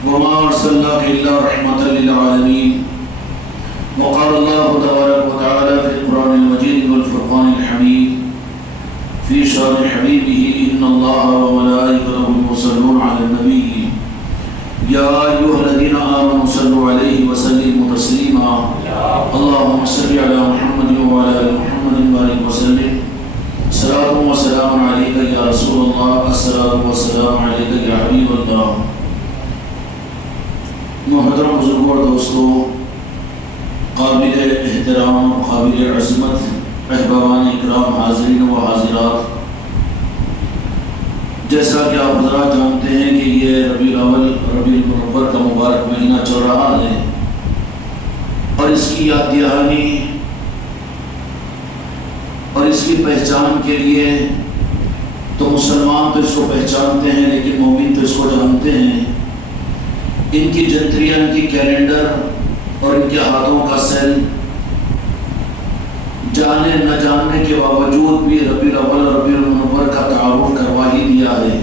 وما أرسلناك إلا رحمة للعالمين. وقال الله تبارك وتعالى في القرآن المجيد والفرقان الحميد في شأن حبيبه إن الله وملائكته يصلون على النبي يا أيها الذين آمنوا صلوا عليه وسلموا تسليما. اللهم صل على محمد وعلى آل محمد وبارك وسلم. صلاة وسلام عليك يا رسول الله. الصلاة والسلام عليك يا حبيب الله. محترم بزرگوں اور دوستوں، قابل احترام، قابل عظمت احبابان اکرام، حاضرین و حاضرات، جیسا کہ آپ حضرات جانتے ہیں کہ یہ ربیع الاول، ربیع المنور کا مبارک مہینہ چل رہا ہے، اور اس کی یاد دہانی اور اس کی پہچان کے لیے تو مسلمان تو اس کو پہچانتے ہیں، لیکن مومن تو اس کو جانتے ہیں. ان کی جنتریاں، ان کی کیلنڈر اور ان کے ہاتھوں کا سیل جانے نہ جاننے کے باوجود بھی ربیع الاول اور ربیع المنور کا تعارف کروا ہی دیا ہے.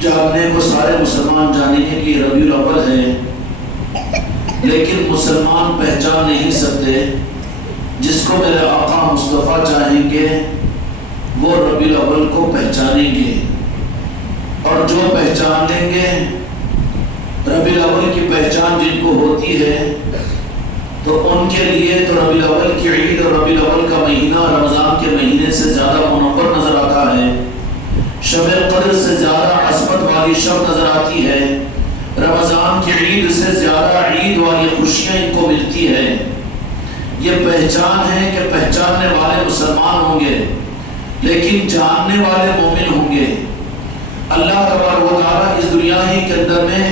جاننے کو سارے مسلمان جانیں گے کہ ربیع الاول ہے، لیکن مسلمان پہچان نہیں سکتے. جس کو میرے آقا مصطفیٰ چاہیں گے وہ ربیع الاول کو پہچانیں گے، اور جو پہچان لیں گے ربیع الاول کی پہچان جن کو ہوتی ہے تو ان کے لیے تو ربیع الاول کی عید اور ربیع الاول کا مہینہ رمضان کے مہینے سے زیادہ منور نظر آتا ہے. شب قدر سے زیادہ عظمت والی شب نظر آتی ہے. رمضان کی عید سے زیادہ عید والی خوشیاں ان کو ملتی ہے. یہ پہچان ہے کہ پہچاننے والے مسلمان ہوں گے، لیکن جاننے والے مومن ہوں گے. اللہ تبارک و تعالیٰ اس دنیا ہی کے اندر میں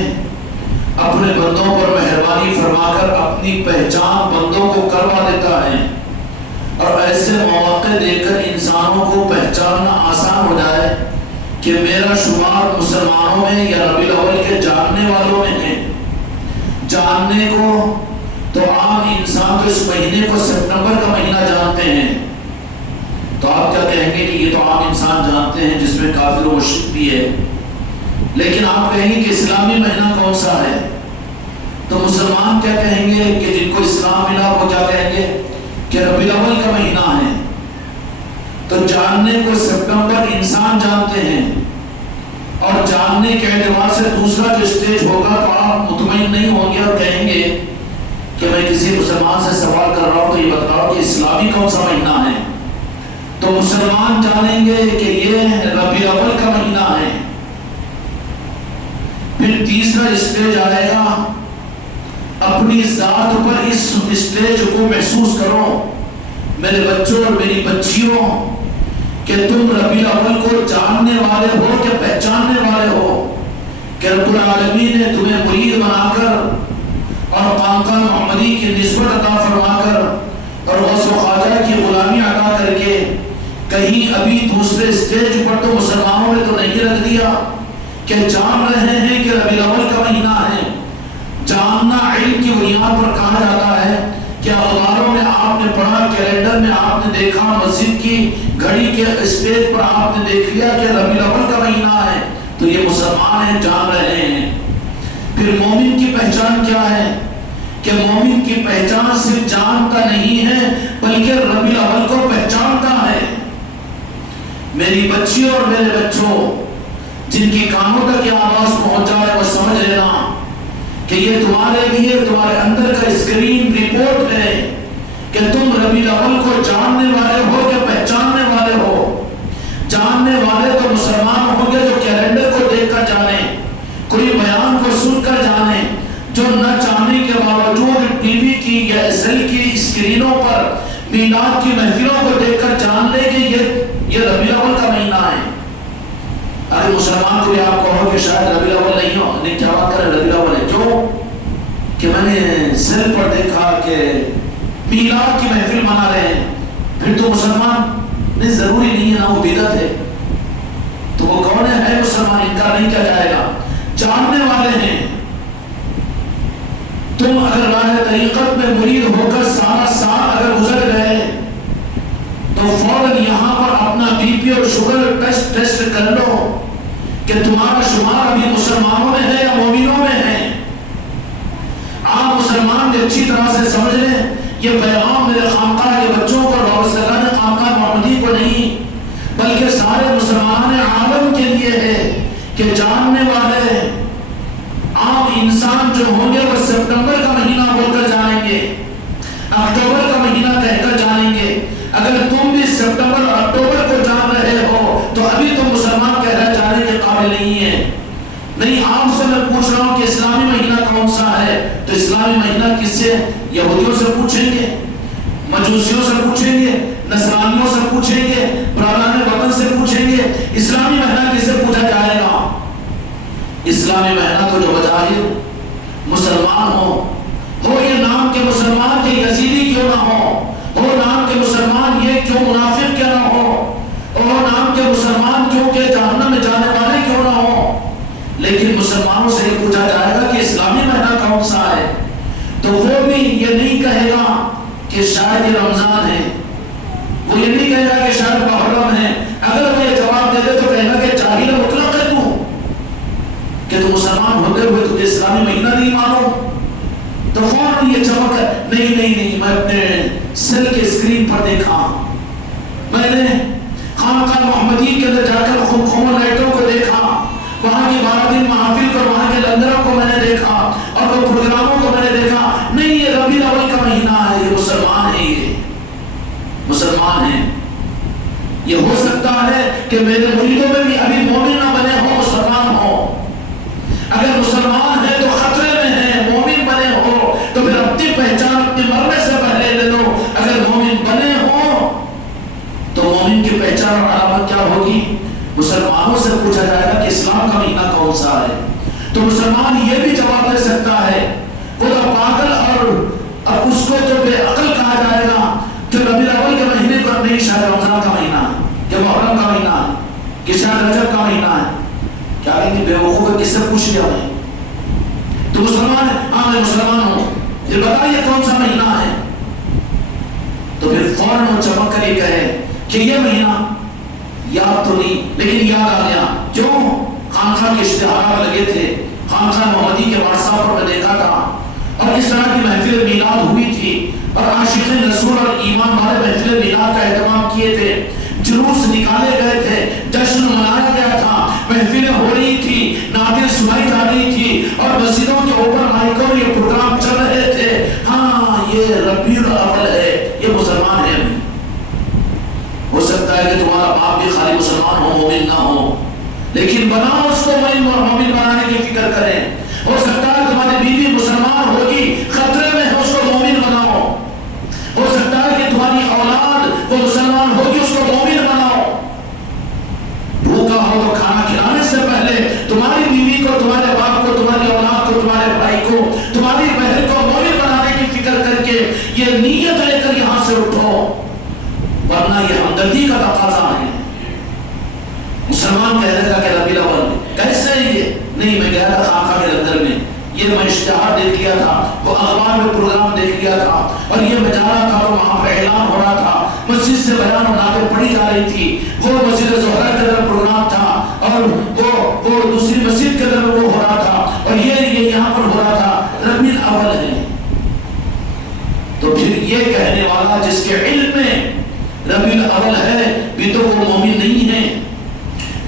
اپنے بندوں پر مہربانی فرما کر اپنی پہچان بندوں کو کروا دیتا ہے، اور ایسے مواقع دے کر انسانوں کو پہچاننا آسان ہو جائے کہ میرا شمار مسلمانوں میں یا ربیع الاول کے جاننے والوں میں ہے. جاننے کو تو عام انسان تو اس مہینے کو سپٹمبر کا مہینہ جانتے ہیں، تو آپ کیا کہیں گے کہ یہ تو عام انسان جانتے ہیں جس میں کافر و مشرک بھی ہے. لیکن آپ کہیں گے کہ اسلامی مہینہ کون سا ہے، تو مسلمان کیا کہیں گے کہ جن کو اسلام ملا وہ کیا کہیں گے کہ ربیع الاول کا مہینہ ہے. تو جاننے کو سپٹمبر انسان جانتے ہیں، اور جاننے کے اعتبار سے دوسرا جو اسٹیج ہوگا تو آپ مطمئن نہیں ہوں گے اور کہیں گے کہ میں کسی مسلمان سے سوال کر رہا ہوں تو یہ بتاؤ کہ اسلامی کون سا مہینہ ہے. تو مسلمان جانیں گے کہ یہ ربیع الاول کا مہینہ ہے. پھر تیسرا اسٹیج آئے گا، اپنی ذات پر اس اسٹیج کو محسوس کرو میرے بچوں اور میری بچیوں کہ تم ربیع الاول کو جاننے والے ہو کہ پہچاننے والے ہو، کہ رب العالمین نے تمہیں مرید بنا کر اور خانقاہ محمدی کی نسبت عطا فرما کر اور غوث و خواجہ کی غلامی عطا کر کے کہیں ابھی دوسرے اسٹیج پر تو مسلمانوں نے تو نہیں رکھ دیا کہ جان رہے ہیں کہ ربیع الاول کا مہینہ ہے. جاننا علم کی بنیاد پر کہا جاتا ہے کہ اخباروں میں آپ نے پڑھا، کیلنڈر میں آپ نے دیکھا، مسجد کی گھڑی کے اسٹیج پر آپ نے دیکھ لیا کہ ربیع الاول کا مہینہ ہے، تو یہ مسلمان ہیں، جان رہے ہیں. پھر مومن کی پہچان کیا ہے کہ مومن کی پہچان صرف جانتا نہیں ہے بلکہ ربیع الاول کو پہچانتا ہے. میری بچیوں اور میرے بچوں، جن کی کانوں تک یہ آواز پہنچ جائے وہ سمجھ لینا کہ یہ تمہارے لیے تمہارے اندر کا اسکرین رپورٹ ہے کہ تم ربیع الاول کو جاننے والے ہو کہ پہچاننے والے ہو. جاننے والے تو مسلمان ہوں گے جو کیلنڈر کو دیکھ کر جانے، کوئی بیان کو سن کر جانے، جو نہ جاننے کے باوجود ٹی وی کی یا ایس ایل کی اسکرینوں پر میلاد کی محفلوں کو دیکھ کر جان لے کہ یہ ربیع الاول کا مہینہ ہے. اگر مسلمان کو بھی آپ کہو کہ شاید ربیع الاول نہیں ہو، نہیں کیا بات کریں ربیع الاول ہے، کیوں کہ میں نے سیل پر دیکھا کہ میلاد کی محفل منا رہے ہیں، پھر تو مسلمان نہیں، ضروری نہیں ہے نا، وہ بدعت ہے. تو وہ کون ہے مسلمان، انکار نہیں کیا جائے گا. جاننے والے ہیں. تم اگر راہ طریقت میں مرید ہو کر سارا سال اگر گزر گئے تو فوراً یہاں پر اپنا بی پی اور شوگر ٹیسٹ کر لو کہ تمہارا شمار ابھی مسلمانوں میں ہے یا مومنوں میں ہے؟ آپ مسلمان بھی اچھی طرح سے سمجھ لیں، یہ پیغام میرے خانقاہ کے بچوں کو اور سرکار خانقاہ محمدی کو نہیں بلکہ سارے مسلمان عالم کے لیے ہے کہ جاننے والے عام انسان جو ہوں گے وہ سپٹمبر کا مہینہ بول کر جانیں گے، اکتوبر کا مہینہ کہہ کر جانیں گے۔ اگر تم بھی سپٹمبر اور اکتوبر کو جان رہے ہو تو ابھی تم مسلمان کہہ رہے جانے کے قابل نہیں ہے۔ نہیں، آپ سے میں پوچھ رہا ہوں کہ اسلامی مہینہ کون سا ہے؟ تو اسلامی مہینہ کس سے؟ یہودیوں سے پوچھیں گے، مجوسیوں سے پوچھیں گے، نصرانیوں سے پوچھیں گے، برادران وطن سے پوچھیں گے۔ اسلامی مہینہ کس سے پوچھا جائے گا؟ اسلامی مہینہ تو جو بظاہر مسلمان ہو یہ نام کے مسلمان کے یزیدی کیوں نہ ہو نام کے مسلمان یہ کیوں منافق کیوں نہ ہو نام کے مسلمان کیوں کہ جہنم میں جانے والے کیوں نہ ہو، لیکن مسلمانوں سے یہ پوچھا جائے گا کہ اسلامی مہینہ کون سا ہے، تو وہ بھی یہ نہیں کہے گا کہ شاید یہ رمضان ہے، وہ یہ نہیں کہے گا کہ شاید محرم ہے۔ اگر وہ یہ جواب دے دے تو کہے گا کہ جاہل مطلق ہے کہ تو مسلمان ہوتے ہوئے تجھے اسلامی مہینہ نہیں مانو، تو فوراً یہ چمک نہیں میں اپنے سیل کے اسکرین پر دیکھا، میں نے خانقاہ محمدی کے اندر جا کر خمخمہ لائٹوں کو دیکھا، وہاں کی 12 دن محافل کو، وہاں کے لنگروں کو میں نے دیکھا اور وہ پروگراموں کو میں نے دیکھا۔ نہیں، یہ ربیع الاول کا مہینہ ہے، یہ مسلمان ہے، یہ مسلمان ہیں۔ یہ ہو سکتا ہے کہ میرے مریدوں میں بھی ابھی مومن نہ بنے ہو، مسلمان ہو۔ اگر مسلمان ہے تو خطرے میں ہے، مومن بنے ہو تو پھر اپنی پہچان اپنے مرنے سے پہلے لے لو۔ اگر مومن بنے ہو تو مومن کی پہچان اور علامت کیا ہوگی؟ مسلمانوں سے پوچھا جائے گا کہ اسلام کا مہینہ کون سا ہے، تو مسلمان یہ بھی جواب دے سکتا ہے، وہ تو پاگل اور اس کو تو بے عقل کہا جائے گا کہ ربیع الاول کے مہینے کو نہیں، شاید رمضان کا مہینہ ہے، کہ محرم کا مہینہ ہے، کہ شاید رجب کا مہینہ ہے۔ کیا کہیں گے بے وقوف کس سے پوچھ لیا میں؟ تو مسلمان ہے، ہاں میں مسلمان ہوں، یہ بتائیے کون سا مہینہ ہے؟ تو پھر فوراً وہ چمک کر یہ کہے کہ یہ مہینہ یاد تو نہیں لیکن یاد آ گیا۔ کیوں؟ خانقاہ کے اشتہارات لگے تھے، خانقاہ محمدی کے واٹس ایپ پر میں دیکھا تھا، اور اس طرح کی محفل میلاد ہوئی تھی اور عاشقین رسول اور ایمان والے محفل میلاد کا اہتمام کیے تھے، جلوس نکالے گئے تھے، جشن منایا گیا تھا، محفلیں ہو رہی تھی، نعتیں سنائی جا رہی تھی اور مسجدوں کے اوپر مائکوں میں یہ پروگرام چل رہے تھے۔ ہاں، یہ ربیع الاول ہے، یہ مسلمان ہے۔ ہو سکتا ہے کہ تمہارا باپ بھی خالی مسلمان ہو، مومن نہ ہو، لیکن بناؤ اس کو مومن بنانے کی فکر کریں۔ ہو سکتا ہے تمہاری بیوی مسلمان ہوگی، خطرے میں ہے، اس کو مومن بناؤ۔ ہو سکتا ہے کہ تمہاری اولاد وہ مسلمان ہوگی، اس کو مومن بناؤ۔ بھوکا ہو تو کھانا کھلانے سے پہلے تمہاری بیوی کو، تمہارے باپ کو، تمہاری اولاد کو، تمہارے بھائی کو، تمہاری بہن کو مومن بنانے کی فکر کر کے یہ نیت لے کر یہاں سے اٹھو، ورنہ یہ ہمدردی کا تقاضا ہے۔ مسلمان کہہ رہے گا کہ ربیع الاول کیسے یہ نہیں، میں گیا تھا خانقاہ کے لنگر میں، یہ میں اشتہار دیکھ لیا تھا، وہ اخبار میں پروگرام دیکھ لیا تھا، اور یہ میں جا رہا تھا تو وہاں پہ اعلان ہو رہا تھا، مسجد سے بیان اور نعتیں پڑھی جا رہی تھی، وہ مسجد زہرا کے اندر پروگرام تھا اور وہ دوسری مسجد کے اندر وہ ہو رہا تھا، اور یہ یہاں پر ہو رہا تھا۔ ربیع الاول ہے، تو پھر یہ کہنے والا جس کے علم میں ربیع الاول ہے بھی تو وہ مومن نہیں ہے۔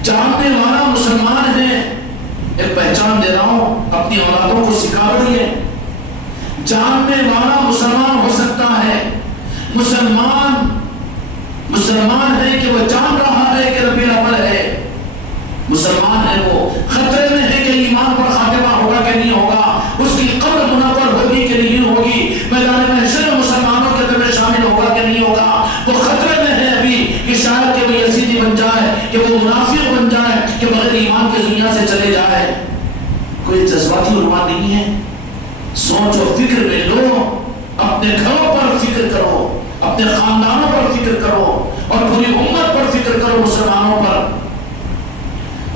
جاننے والا مسلمان ہے، ایک پہچان دے رہا ہوں، اپنی اولادوں کو سکھا دو۔ یہ جاننے والا مسلمان ہو سکتا ہے، مسلمان ہے کہ وہ جان رہا ہے کہ ربیع الاول ہے، مسلمان ہے، وہ خطرے میں ہے کہ ایمان پر خاتمہ ہوگا کہ نہیں ہوگا، اس کی قبر منور ہوگی کہ نہیں ہوگی، میدان محشر میں مسلمانوں کے اندر شامل ہوگا کہ نہیں ہوگا، وہ خطرے میں ہے ابھی کہ شاید کہ وہ یزیدی بن جائے، کہ وہ منافق بن جائے، کہ بغیر ایمان کے دنیا سے چلے جائے۔ کوئی جذباتی عنوان نہیں ہے، سوچ و فکر میں لو، اپنے گھروں پر فکر کرو، اپنے خاندانوں پر فکر کرو اور پوری امت پر فکر کرو، مسلمانوں پر۔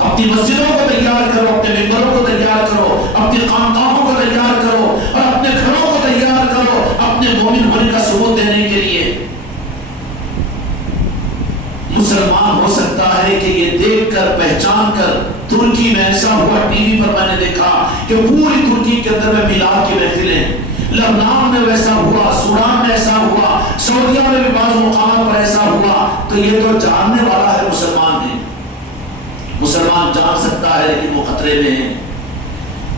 اپنی مسجدوں کو تیار کرو، اپنے ممبروں کو تیار کرو، اپنی خانقاہوں کو تیار کرو اور اپنے گھروں کو تیار کرو اپنے مومن ہونے کا ثبوت دینے کے لیے۔ مسلمان ہو سکتا ہے کہ یہ دیکھ کر، پہچان کر ترکی میں ایسا ہوا، ٹی وی پر میں نے دیکھا کہ پوری ترکی کے اندر میں میلاد کی محفلیں، لبنان میں ویسا ہوا، سوڈان میں ایسا ہوا، سعودیہ میں بھی بعض مقامات پر ایسا ہوا. تو یہ تو جاننے والا ہے مسلمان ہے، مسلمان جان سکتا ہے لیکن وہ خطرے میں ہے.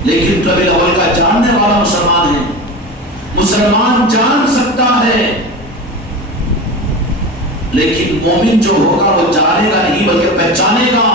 لیکن ربیع الاول کا جاننے والا مسلمان ہے، مسلمان جان سکتا ہے، لیکن مومن جو ہوگا وہ جانے گا نہیں بلکہ پہچانے گا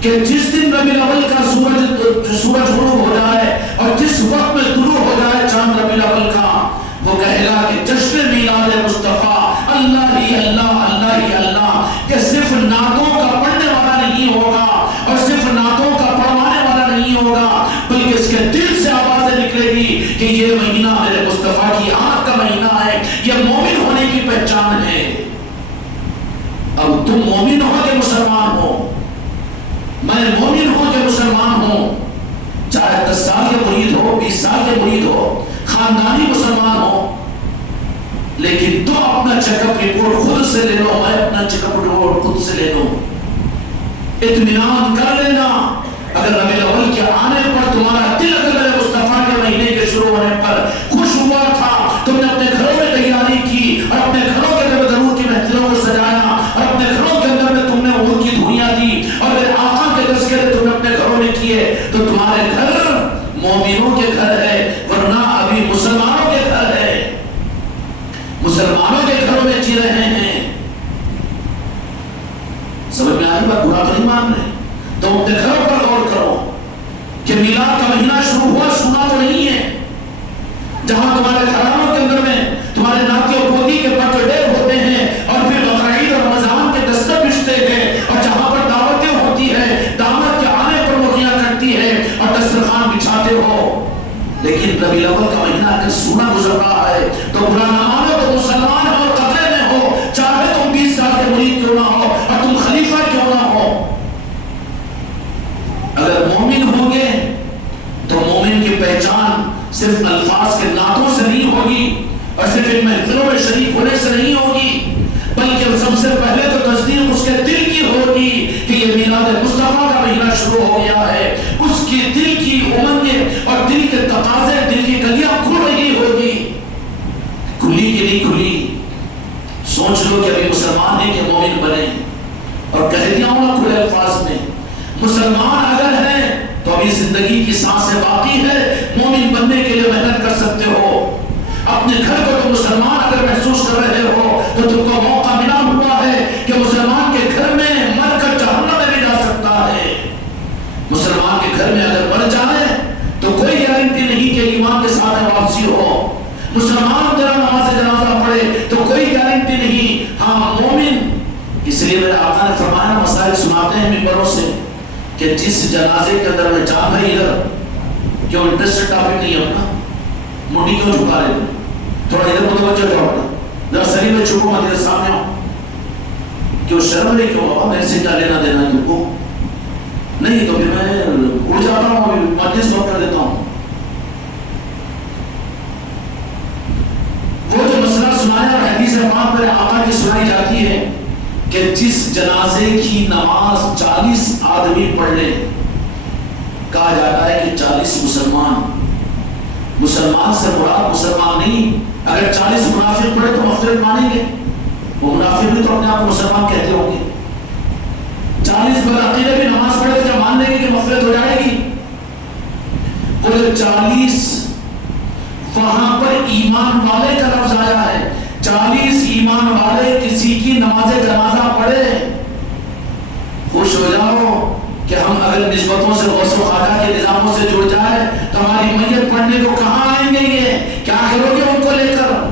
کہ جس دن ربیع الاول کا سورج غروب ہو جائے اور جس وقت میں طلوع ہو جائے چاند ربیع الاول کا، وہ کہے گا کہ جشن میلاد مصطفیٰ اللہ ہی اللہ اللہ ہی اللہ، کہ صرف نعتوں کا پڑھنے والا نہیں ہوگا اور صرف نعتوں کا پڑھوانے والا نہیں ہوگا، بلکہ اس کے دل سے آوازیں نکلے گی کہ یہ مہینہ میرے مصطفیٰ کی آمد کا مہینہ ہے، یہ مومن ہونے کی پہچان ہے. اب تم مومن ہو کہ مسلمان ہو، میں مومن ہوں کہ مسلمان ہوں، چاہے 10 سال کے مرید ہو، 20 سال کے مرید ہو، خاندانی مسلمان ہو، لیکن تو اپنا چیک اپ رپورٹ خود سے لے لو، میں اپنا چیک اپ رپورٹ خود سے لے لوں. اطمینان کر لینا اگر ربیع الاول کے آنے پر تمہارا دل اگر میرے مصطفیٰ کے مہینے کے شروع ہونے پر خوش ہوا تھا، تم نے اپنے گھروں میں تیاری کی اور اپنے گھروں کے اندر درود کی محفلوں کو سجایا اور اپنے گھروں کے اندر میں تم نے عود کی دھویاں دی اور میرے آقا کے تذکرے تم نے اپنے گھروں میں کیے، تو تمہارے گھر مومنوں کے گھر ہے، ورنہ ابھی مسلمانوں کے گھر ہے، مسلمانوں کے گھروں میں جی رہے ہیں. سمجھ میں آئی بات؟ برا تو نہیں مان رہے؟ تو اپنے گھروں پر غور کرو کہ میلاد کا مہینہ شروع ہوا، سنا تو نہیں ہے. جہاں تمہارے گھرانوں کے اندر میں تمہارے ناتی اور پوتی کے برتھ ڈے ہوتے ہیں اور پھر بقرعید اور رمضان کے دستک پچھتے ہیں، اور جہاں پر دعوتیں ہوتی ہیں، دعوت کے آنے پر مکھیاں کٹتی ہے اور دسترخوان بچھاتے ہو، لیکن ربیع الاول کا مہینہ اگر سونا گزر رہا ہے تو برا نہ مانو، تو مسلمان ہو اور خطرے میں ہو، چاہے تم 20 سال کے مرید کیوں نہ ہو اور تم خلیفہ کیوں نہ ہو. اگر مومن ہوں گے تو مومن کی پہچان صرف الفاظ کے نعتوں سے نہیں ہوگی اور صرف ان محفلوں میں شریک ہونے سے نہیں ہوگی، بلکہ سب سے پہلے تو تصدیق اس کے دل کی ہوگی کہ یہ میلاد مصطفیٰ کا مہینہ شروع ہو گیا ہے. اس کی دل کی امنگیں اور دل کے تقاضے، دل کی گلیاں کھل رہی ہوگی. کھلی کہ نہیں کھلی؟ سوچ لو کہ ابھی مسلمان ہیں کہ مومن بنے، اور کہہ دیا ہوں نا کھلے الفاظ میں، مسلمان اگر ہیں تو ابھی زندگی کی سانسیں باقی ہے، مومن بننے کے لیے محنت کر سکتے ہو. اپنے گھر کو تم مسلمان اگر محسوس کر رہے ہو تو تم کو موقع ملا ہوا ہے کہ مسلمان کے گھر میں مر کر جہنم میں بھی جا سکتا ہے. مسلمان کے گھر میں اگر مر جائے تو کوئی گارنٹی نہیں کہ ایمان کے ساتھ واپسی ہو. مسلمان تیرا نماز جنازہ پڑھے تو کوئی گارنٹی نہیں. ہاں مومن، اس لیے میرے آقا نے فرمایا، مسائل سناتے ہیں ممبروں سے کہ جس جنازے کے اندر میں جان بھائی ادھر کیوں انٹرسٹ ٹاپک نہیں ہے اپنا، منڈی کیوں جھکا رہے ہیں، تھوڑا ادھر متوجہ جاؤ اپنا، ذرا سری میں چھپو مت، ادھر سامنے آؤ. کیوں شرم نہیں؟ کیوں بابا میرے سے کیا لینا دینا تم کو؟ نہیں تو پھر میں اڑ جاتا ہوں، مجلس سٹاپ کر دیتا ہوں. وہ جو مسئلہ سنایا اور حدیث پاک میرے آقا کی سنائی جاتی ہے کہ جس جنازے کی نماز 40 آدمی پڑھ لے، کہا جاتا ہے کہ 40 مسلمان، مسلمان سے مراد مسلمان نہیں، اگر 40 منافق پڑھے تو مغفرت مانیں گے؟ وہ منافق بھی تو اپنے آپ کو مسلمان کہتے ہوں گے. 40 بدعقیدے بھی نماز پڑھے تو کیا مان لیں گے کہ مغفرت ہو جائے گی؟ وہ جو 40 وہاں پر ایمان والے کا لفظ آیا ہے، 40 ایمان والے کسی کی نماز جنازہ پڑھے، خوش ہو جاؤ کہ ہم اگر نسبتوں سے غوث و خواجہ کے نظاموں سے جڑ جائے تو ہماری میت پڑھنے کو کہاں آئیں گے؟ یہ کیا کرو گے ان کو لے کر؟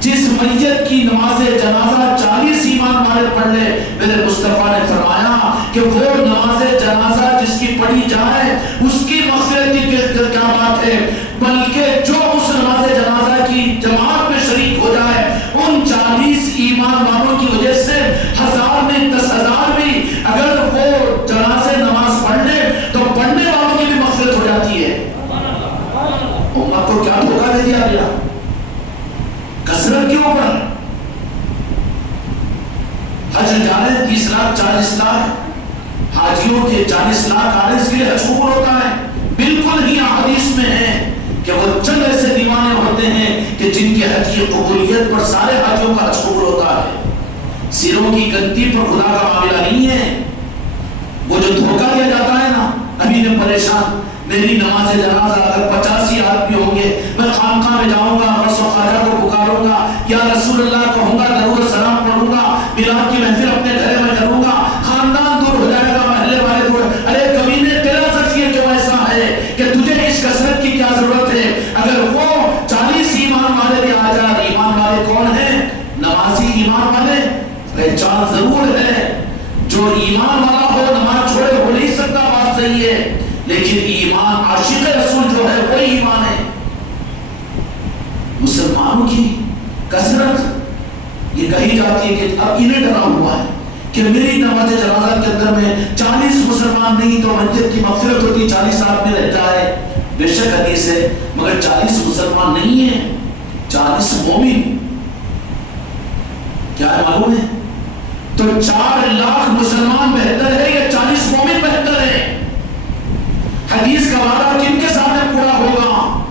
جس میت کی نماز جنازہ 40 ایمان والے پڑھ لے، میرے مصطفیٰ نے فرمایا کہ وہ نماز جنازہ جس کی پڑھی جائے اس کی مغفرت کی کیا بات ہے، بلکہ جو اس نماز جنازہ کی جماعت میں شریک ہو جائے، ان 40 ایمان والوں کی وجہ سے 1000 میں 10,000 بھی اگر وہ جنازے نماز پڑھ لے تو پڑھنے والوں کی بھی مغفرت ہو جاتی ہے. امت کو کیا دھوکہ دے دیا گیا؟ کثرت کے اوپر حج جانے 30 لاکھ 40 لاکھ حاجیوں کے 40 لاکھ آ رہے اس کے لیے حج قبول ہوتا ہے؟ بالکل ہی حدیث میں ہے کہ وہ چند ایسے دیوانے ہوتے ہیں کہ جن کے حج کی قبولیت پر سارے حاجیوں کا حج قبول ہوتا ہے۔ سروں کی گنتی پر خدا کا معاملہ نہیں ہے۔ وہ جو دھوکہ دیا جاتا ہے نا، ابھی میں پریشان، میری نماز جنازہ اگر 85 آدمی ہوں گے، میں خانقاہ میں جاؤں گا، غوث و خواجہ کو پکاروں گا، یا رسول اللہ کہوں گا، درود و سلام پڑھوں گا، میلاد کی محفل اپنے گھر میں کروں گا، خاندان دور ہو جائے گا، محلے والے دور۔ ارے کمینے، تیرا ذکیہ کیوں ایسا ہے کہ تجھے اس کثرت کی کیا ضرورت ہے؟ اگر وہ 40 ایمان والے بھی آ جائے، ایمان والے کون ہیں؟ نمازی ایمان والے پہچان ضرور ہے۔ جو ایمان والا ہو نماز چھوڑے ہو نہیں سکتا، بات صحیح ہے، لیکن ایمان عاشق رسول جو ہے وہی ایمان ہے۔ مسلمانوں کی کثرت یہ کہی جاتی ہے کہ اب انہیں ڈرا ہوا ہے کہ میری نماز جنازہ کے اندر میں 40 مسلمان نہیں تو میت کی مغفرت ہوتی، 40 آدمی رہ جائے۔ بے شک حدیث ہے، مگر 40 مسلمان نہیں ہیں، 40 مومن۔ کیا معلوم ہے؟ تو 4 لاکھ مسلمان بہتر ہے یا 40 مومن بہتر ہے؟ حدیث کا وعدہ کن کے ساتھ میں پورا ہوگا؟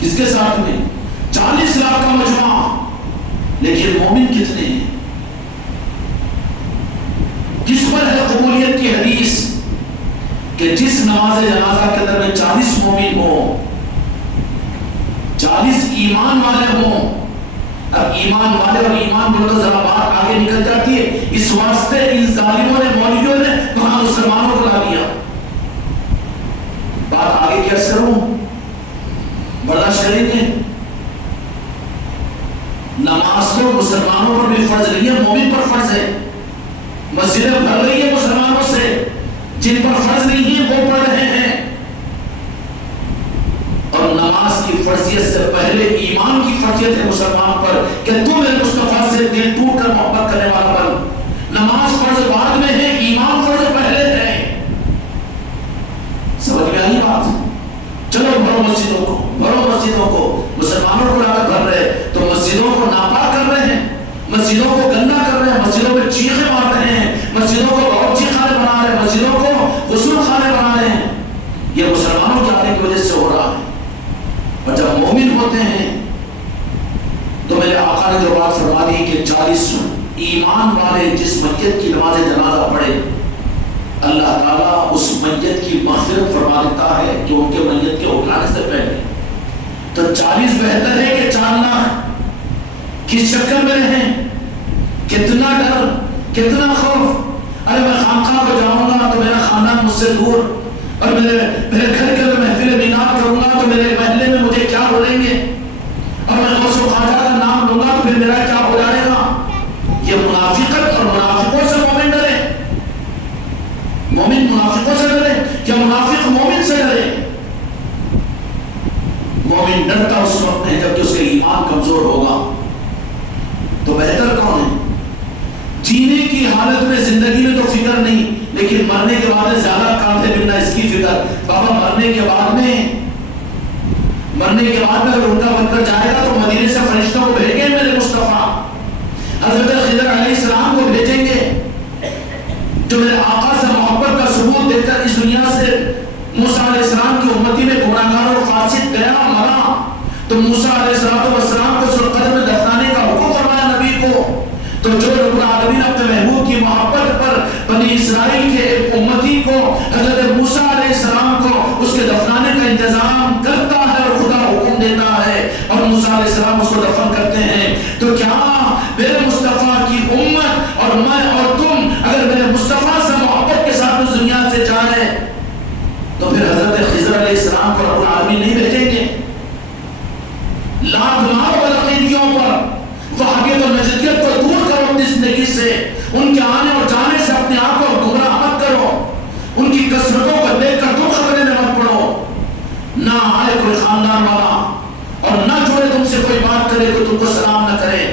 کس کے ساتھ میں؟ 40 لاکھ کا مجمع، لیکن مومن کتنے ہیں؟ کس پر ہے قبولیت کی حدیث کہ جس نماز جنازہ کے اندر میں 40 مومن ہوں، 40 ایمان والے ہوں۔ اب ایمان والے اور ایمان بولے تو ذرا بات آگے نکل جاتی ہے، اس واسطے ان ظالموں نے، مولویوں نے وہاں مسلمانوں کو لا دیا۔ بات آگے کیسے کروں؟ برداشت کریں گے؟ نماز تو مسلمانوں پر بھی فرض نہیں ہے، مومن پر فرض ہے۔ مسجدیں بھر رہی ہے مسلمانوں سے، جن پر فرض نہیں ہے وہ پڑھ رہے ہیں۔ اور نماز کی فرضیت سے پہلے ایمان کی فرضیت ہے مسلمان پر کہ تو میرے مصطفیٰ سے دل ٹوٹ کر محبت کرنے والا بن۔ نماز فرض بعد میں ہے، ایمان فرض پہلے ہے۔ سمجھ میں آئی بات؟ چلو بھرو مسجدوں کو، بھرو مسجدوں کو، مسلمانوں کو لا کر بھر رہے تو مسجدوں کو ناپاک کر رہے ہیں، مسجدوں کو گندا کر رہے ہیں، مسجدوں میں چیخیں مار رہے ہیں، مسجدوں کو باورچی خانے بنا رہے ہیں، مسجدوں کو غسل خانے بنا رہے ہیں۔ یہ مسلمانوں کے آنے کی وجہ سے ہو رہا ہے۔ اور جب مومن ہوتے ہیں تو میرے آقا نے جو بات فرما دی کہ 40 ایمان والے جس میت کی نماز جنازہ پڑھے، اللہ تعالیٰ اس میت کی مغفرت فرما دیتا ہے کہ ان کے میت کے اٹھانے سے پہلے۔ تو 40 بہتر ہے کہ 4 لاکھ؟ کس چکر میں رہیں؟ کتنا ڈر، کتنا خوف۔ ارے میں خانقاہ کو جاؤں گا تو میرا خاندان مجھ سے دور، اور میرے گھر کے اندر محفل میلاد کروں گا تو میرے محلے میں مجھے کیا بولیں گے، اور میں غوث و خواجہ کا نام لوں گا تو پھر میرا کیا ہو جائے گا۔ یہ منافقت اور منافقوں سے مومن ڈرے۔ مومن منافقوں سے ڈرے یا منافق مومن سے ڈرے؟ مومن ڈرتا اس وقت ہے جبکہ اس کا ایمان کمزور ہوگا۔ تو بہتر کون ہے؟ جینے کی حالت میں، زندگی میں تو فکر نہیں، لیکن مرنے کے بعد زیادہ کاندھے ملنا اس کی فکر۔ بابا مرنے کے بعد میں اگر ان کا بن کر جائے گا تو مدینے سے فرشتوں کو بھیجیں گے، میرے مصطفیٰ حضرت خضر علیہ السلام کو بھیجیں گے جو میرے آقا سے محبت کا ثبوت دے کر اس دنیا سے موسیٰ علیہ السلام کی امتی میں گناہگار اور فاسق گیا مرا، تو موسیٰ علیہ السلام کو ذوالقرنین میں دفنانے کا حکم فرمایا نبی کو۔ تو جو رب العالمین اپنے محبوب کی محبت پر بنی اسرائیل کے ایک امتی کو، حضرت موسیٰ علیہ السلام کو اس کے دفنانے کا انتظام کرتا ہے اور خدا حکم دیتا ہے اور موسیٰ علیہ السلام اس کو دفن کرتے ہیں، تو کیا میرے مصطفیٰ کی امت اور میں اور تم اگر میرے مصطفیٰ سے محبت کے ساتھ اس دنیا سے جائے تو پھر حضرت خضر علیہ السلام کو رب العالمین نہیں بھیجیں گے؟ لات مارو عقیدیوں پر، وہابیت اور نجدیت کو دور کرو اپنی زندگی سے، ان کے آنے اور جانے سے اپنے آپ کو گمراہ مت کرو، ان کی کثرتوں کو دیکھ کر تم خبریں میں مت پڑھو۔ نہ آئے کوئی خاندان والا اور نہ جوڑے تم سے کوئی بات کرے کہ تم کو سلام نہ کرے،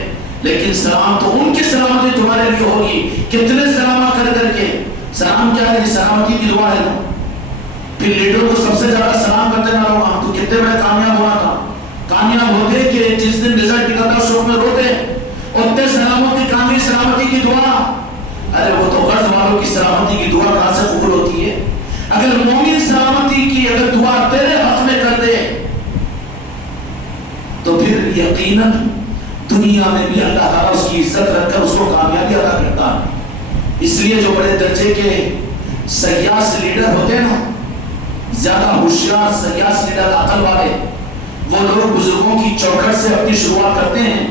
لیکن سلام تو ان کی سلامتی تمہارے لیے ہوگی۔ کتنے سلامہ کر کر کے، سلام کیا ہے؟ سلامتی کی دعا ہے نا۔ پھر لیڈروں کو سب سے زیادہ سلام کرتے نہ رہو، تو کتنے بڑے کامیاب ہوا تھا۔ کامیاب ہوتے کہ جس دن رزلٹ نکلتا شوق میں روتے، اتنے سلامتی کامل سلامتی کی دعا۔ ارے وہ تو غرض والوں کی سلامتی کی دعا کہاں سے قبول ہوتی ہے؟ اگر مومن سلامتی کی اگر دعا تیرے حق میں کر دے تو پھر یقیناً دنیا میں بھی اللہ تعالیٰ اس کی عزت رکھ کر اس کو کامیابی عطا کرتا ہے۔ اس لیے جو بڑے درجے کے سیاس لیڈر ہوتے ہیں نا، زیادہ ہوشیار سیاس لیڈر عقل والے، وہ لوگ بزرگوں کی چوکھٹ سے اپنی شروعات کرتے ہیں،